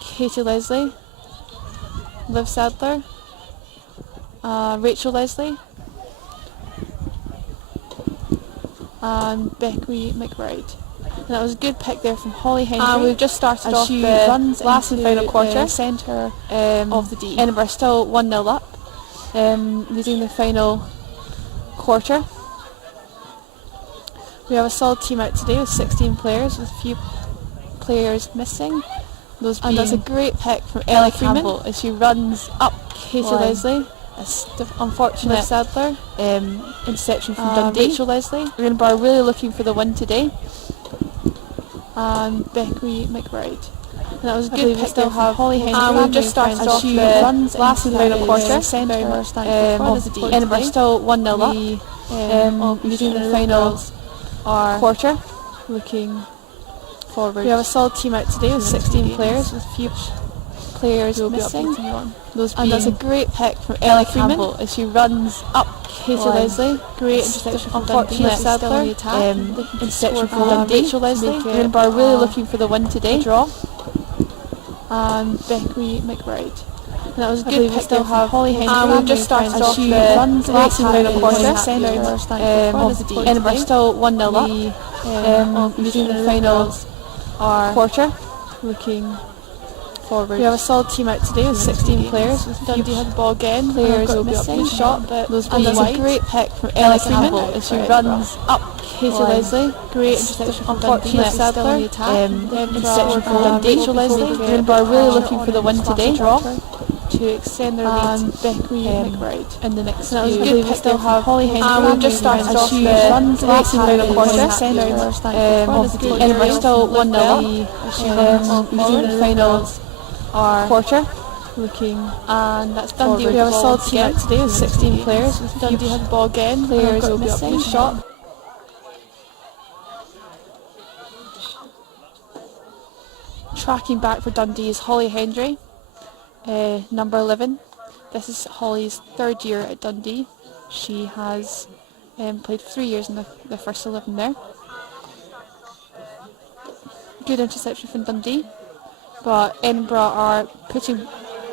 Katie Leslie, Liv Sadler, Rachel Leslie, and Becky McBride. And that was a good pick there from Holly Henry. And we've just started off the last and final quarter. Centre of the D. Edinburgh still 1-0 up, leading the final quarter. We have a solid team out today with 16 players, with a few players missing. Those being, and that's a great pick from Ella Campbell as she runs up Katie Leslie. Unfortunate Sadler, interception from Dundee. Rachel Leslie. Edinburgh really looking for the win today. And Becky McBride. And that was a good pick. We still have Holly Henry. And we've just started off the last and final quarter. Centre of the D. Edinburgh still 1-0 up, leading the final quarter. Looking forward. We have a solid team out today with 16 players, with a few players missing. Those being, and that's a great pick from Ella Campbell as she runs up Katie Leslie. Great interception from Unfortunate Sadler. Interception from Rachel Leslie. Edinburgh really looking for the win today. Draw. And Becky McBride. And that was a good pick. We still have Holly Henry. And we've just started off the last and final quarter. Centre of the D. Edinburgh still 1-0 up, leading the final quarter. Looking forward. We have a solid team out today with 16 players. Dundee had the ball again. Players will be missing. Shot, but those being wide. That's a great pick from Ella Campbell as she runs up Katie Leslie. Great interception from Unfortunate Sadler. Interception from Rachel Leslie. Edinburgh really looking for the win today. Draw to extend their lead. And Becky McBride in the next. And that was a good pick. Still have Holly Henry. And we've just started off the last and final quarter. Centre of the D. Edinburgh still 1-0 up, leading the final quarter. Looking, and that's Dundee. We have a solid team out today with 16 players. Dundee had the ball again. Players will be missing. Shot. Tracking back for Dundee is Holly Henry, number 11. This is Holly's third year at Dundee. She has played 3 years in the first 11 there. Good interception from Dundee. But Edinburgh are putting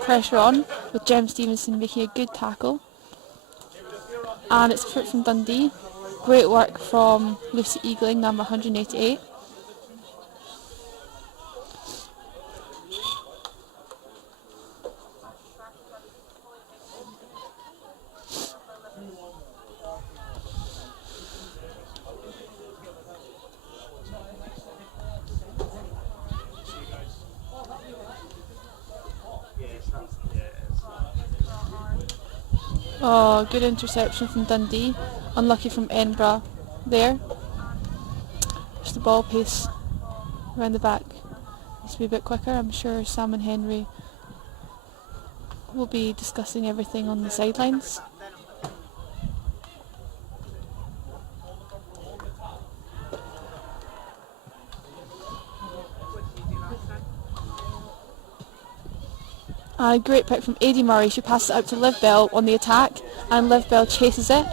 pressure on, with Jem Stevenson making a good tackle. And it's put from Dundee. Great work from Lucy Eagling, number 188. Oh, good interception from Dundee. Unlucky from Edinburgh there. Just the ball pace around the back needs to be a bit quicker. I'm sure Sam and Henry will be discussing everything on the sidelines. A great pick from Adie Murray. She passes it out to Liv Bell on the attack, and Liv Bell chases it.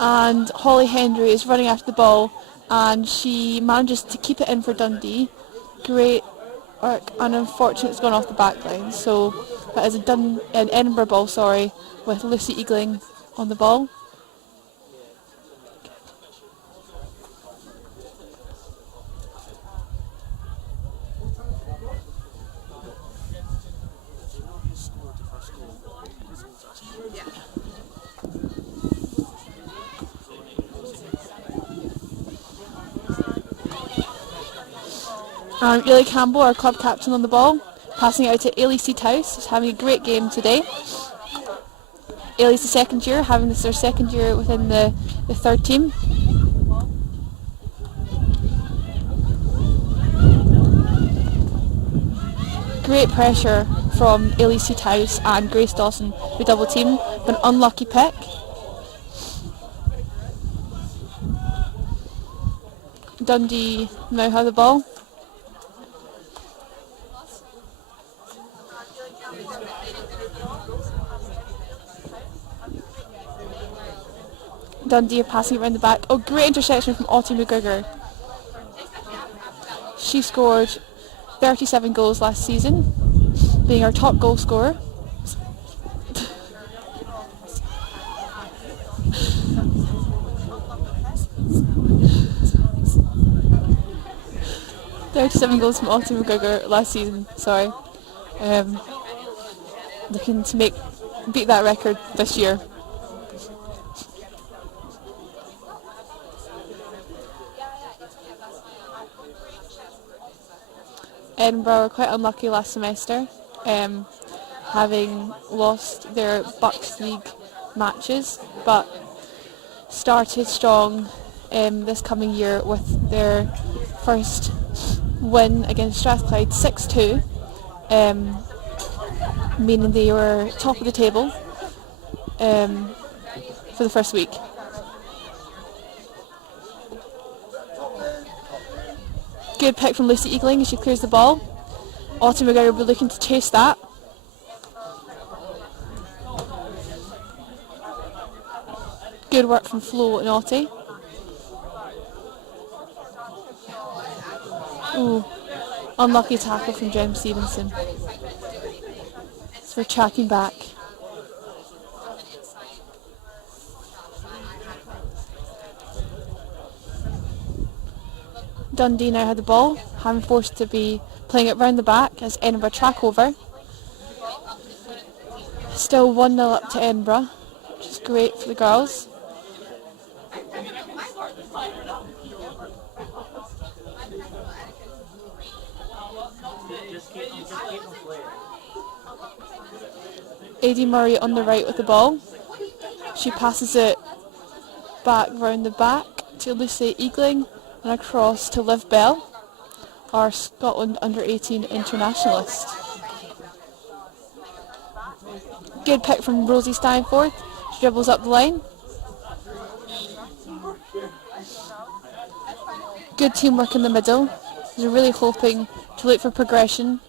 And Holly Henry is running after the ball, and she manages to keep it in for Dundee. Great work, and unfortunately it's gone off the back line. So that is an Edinburgh ball, with Lucy Eagling on the ball. Ely Campbell, our club captain, on the ball, passing it out to Ailey Seathouse, who's having a great game today. Ailey's the second year, having this their second year within the third team. Great pressure from Ailey Seathouse and Grace Dawson, who double team, but an unlucky pick. Dundee now have the ball. Dundee are passing it around the back. Oh, great interception from Ottie McGregor. She scored 37 goals last season, being our top goal scorer. .37 goals from Ottie McGregor last season. Sorry, looking to beat that record this year. Edinburgh were quite unlucky last semester, having lost their Bucks League matches, but started strong this coming year with their first win against Strathclyde 6-2, meaning they were top of the table for the first week. Good pick from Lucy Eagling as she clears the ball. Ottie McGregor will be looking to chase that. Good work from Flo and Ottie. Ooh, unlucky tackle from Jem Stevenson. So we're tracking back. Dundee now had the ball, having forced to be playing it round the back as Edinburgh track over. Still 1-0 up to Edinburgh, which is great for the girls. Adie Murray on the right with the ball. She passes it back round the back to Lucy Eagling and across to Liv Bell, our Scotland under-18 internationalist. Good pick from Rosie Steinforth. She dribbles up the line. Good teamwork in the middle. They're really hoping to look for progression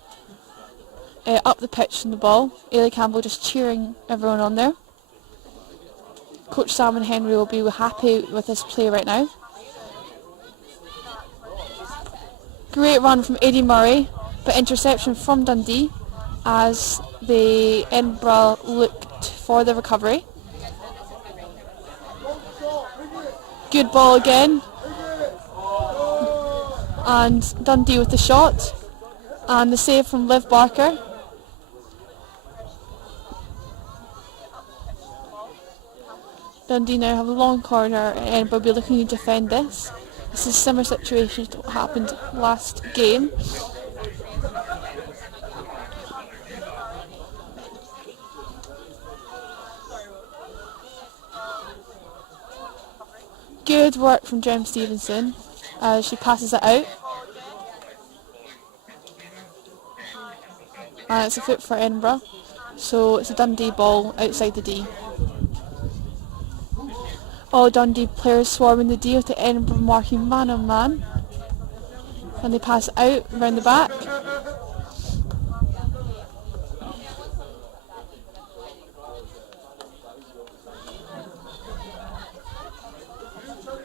up the pitch from the ball. Ailey Campbell just cheering everyone on there. Coach Sam and Henry will be happy with this play right now. Great run from Adie Murray, but interception from Dundee as the Edinburgh looked for the recovery. Good ball again. And Dundee with the shot. And the save from Liv Barker. Dundee now have a long corner and Edinburgh will be looking to defend this. This is a similar situation to what happened last game. Good work from Jem Stevenson as she passes it out. And it's a foot for Edinburgh, so it's a Dundee ball outside the D. All Dundee players swarming the D with the Edinburgh marking man on man. And they pass it out around the back.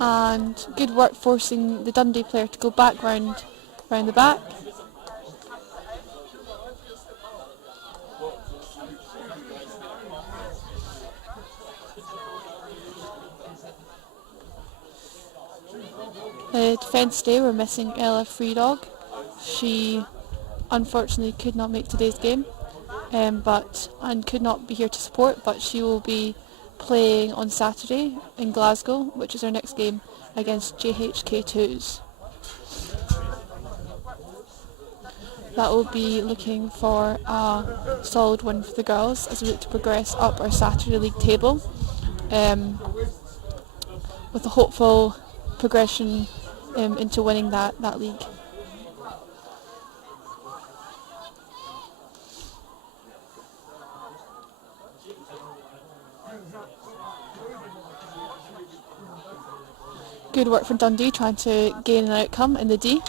And good work forcing the Dundee player to go back round the back. The defence today were missing Ella Freedog. She unfortunately could not make today's game and could not be here to support, but she will be playing on Saturday in Glasgow, which is our next game against JHK2s. that will be looking for a solid win for the girls as we look to progress up our Saturday League table, with a hopeful progression into winning that league. Good work from Dundee trying to gain an outcome in the D,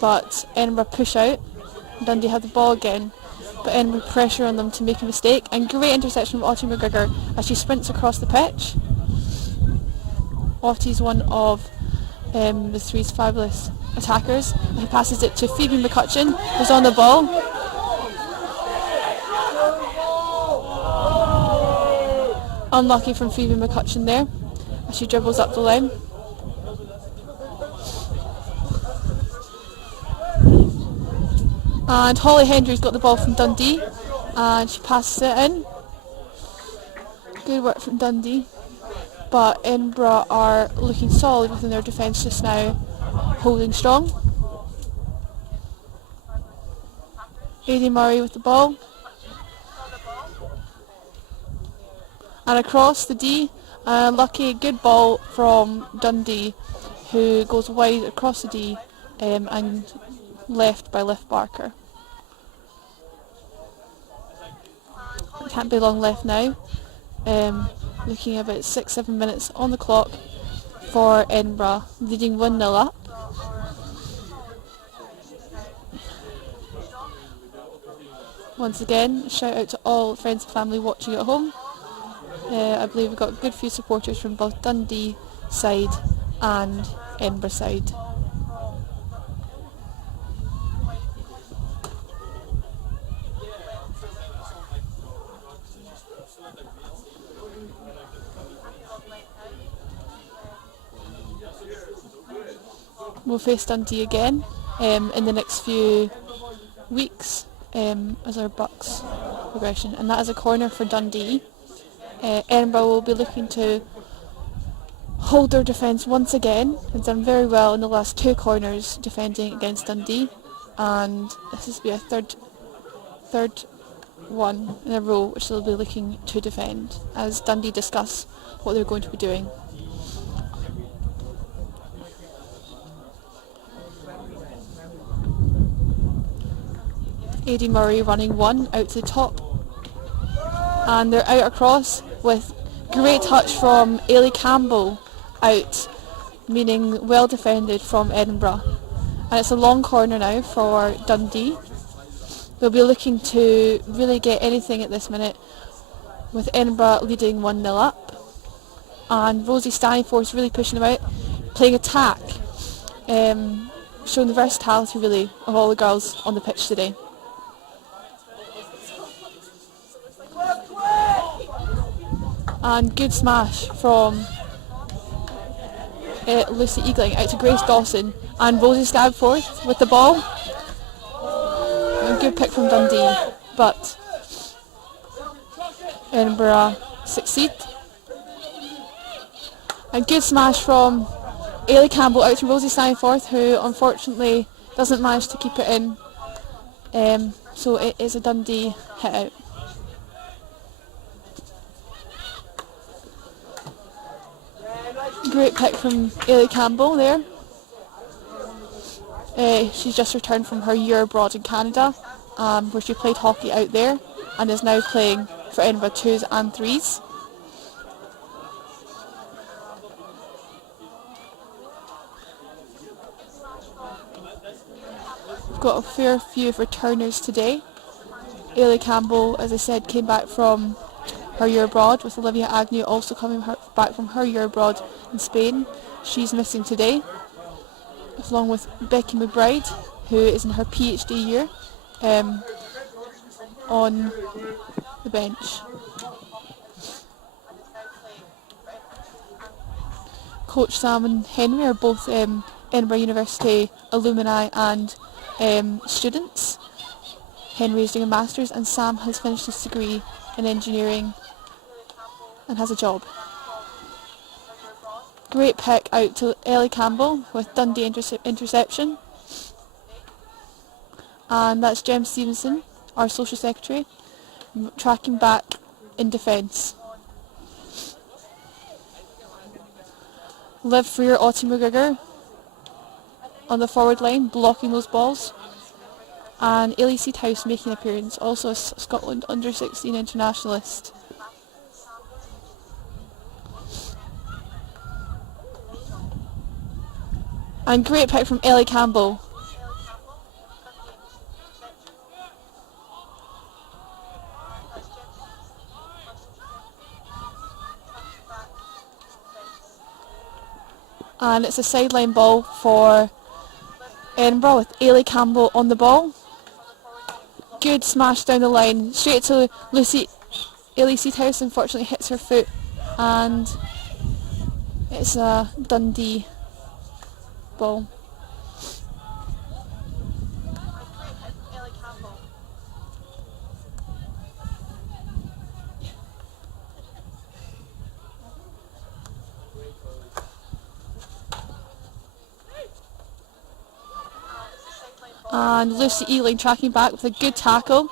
but Edinburgh push out. Dundee had the ball again, but Edinburgh pressure on them to make a mistake, and great interception from Ottie McGregor as she sprints across the pitch. Ottie's one of the three's fabulous attackers, and he passes it to Phoebe McCutcheon, who's on the ball. Unlucky from Phoebe McCutcheon there as she dribbles up the line. And Holly Hendry's got the ball from Dundee and she passes it in. Good work from Dundee, but Edinburgh are looking solid within their defence just now, holding strong. Aidy Murray with the ball. And across the D, lucky good ball from Dundee, who goes wide across the D and left by Liv Barker. Can't be long left now. Looking about 6-7 minutes on the clock for Edinburgh, leading 1-0 up. Once again, shout out to all friends and family watching at home. I believe we've got a good few supporters from both Dundee side and Edinburgh side. We'll face Dundee again in the next few weeks as our Bucks progression, and that is a corner for Dundee. Edinburgh will be looking to hold their defence once again. They've done very well in the last two corners defending against Dundee, and this will be a third one in a row which they'll be looking to defend as Dundee discuss what they're going to be doing. Aidy Murray running one out to the top, and they're out across with great touch from Ailey Campbell out, meaning well defended from Edinburgh. And it's a long corner now for Dundee. They'll be looking to really get anything at this minute, with Edinburgh leading 1-0 up. And Rosie Staniforth really pushing them out, playing attack, showing the versatility really of all the girls on the pitch today. And good smash from Lucy Eagling out to Grace Dawson, and Rosie Staniforth with the ball. A good pick from Dundee, but Edinburgh succeed. And good smash from Ailey Campbell out to Rosie Staniforth, who unfortunately doesn't manage to keep it in. So it is a Dundee hit out. Great pick from Ailey Campbell there. She's just returned from her year abroad in Canada, where she played hockey out there and is now playing for Edinburgh 2s and 3s. We've got a fair few returners today. Ailey Campbell, as I said, came back from her year abroad, with Olivia Agnew also coming back from her year abroad in Spain. She's missing today, along with Becky McBride, who is in her PhD year, on the bench. Coach Sam and Henry are both Edinburgh University alumni and students. Henry is doing a master's and Sam has finished his degree in engineering and has a job. Great pick out to Ellie Campbell with Dundee interception. And that's Jem Stevenson, our social secretary, tracking back in defence. Liv Freer, Otti McGregor on the forward line, blocking those balls. And Ailey Seedhouse making an appearance, also a Scotland under-16 internationalist. And great pick from Ellie Campbell. And it's a sideline ball for Edinburgh with Ailey Campbell on the ball. Good smash down the line, straight to Lucy. Ailey Seedhouse unfortunately hits her foot, and it's a Dundee ball. And Lucy Ealing tracking back with a good tackle,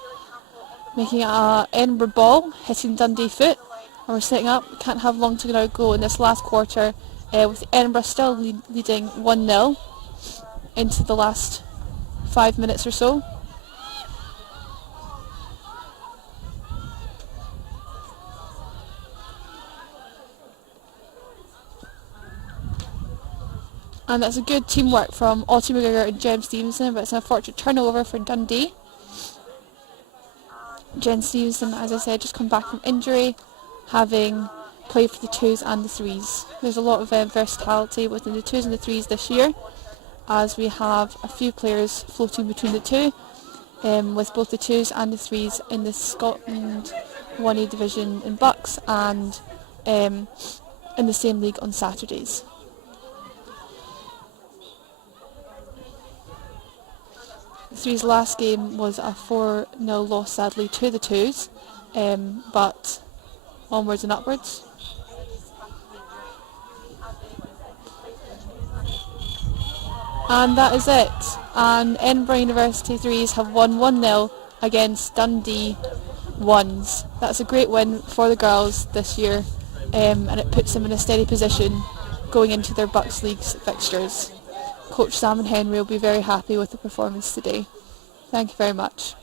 making it a Edinburgh ball, hitting Dundee foot. And we're setting up, can't have long to go in this last quarter, with Edinburgh still leading 1-0 into the last 5 minutes or so. And that's a good teamwork from Otti McGregor and Jem Stevenson, but it's an unfortunate turnover for Dundee. Jen Stevenson, as I said, just come back from injury, having played for the 2s and the 3s. There's a lot of versatility within the 2s and the 3s this year, as we have a few players floating between the two, with both the 2s and the 3s in the Scotland 1A division in Bucks and in the same league on Saturdays. The 3's last game was a 4-0 loss, sadly, to the 2s, but onwards and upwards. And that is it. And Edinburgh University 3s have won 1-0 against Dundee 1s. That's a great win for the girls this year, and it puts them in a steady position going into their Bucks Leagues fixtures. Coach Sam and Henry will be very happy with the performance today. Thank you very much.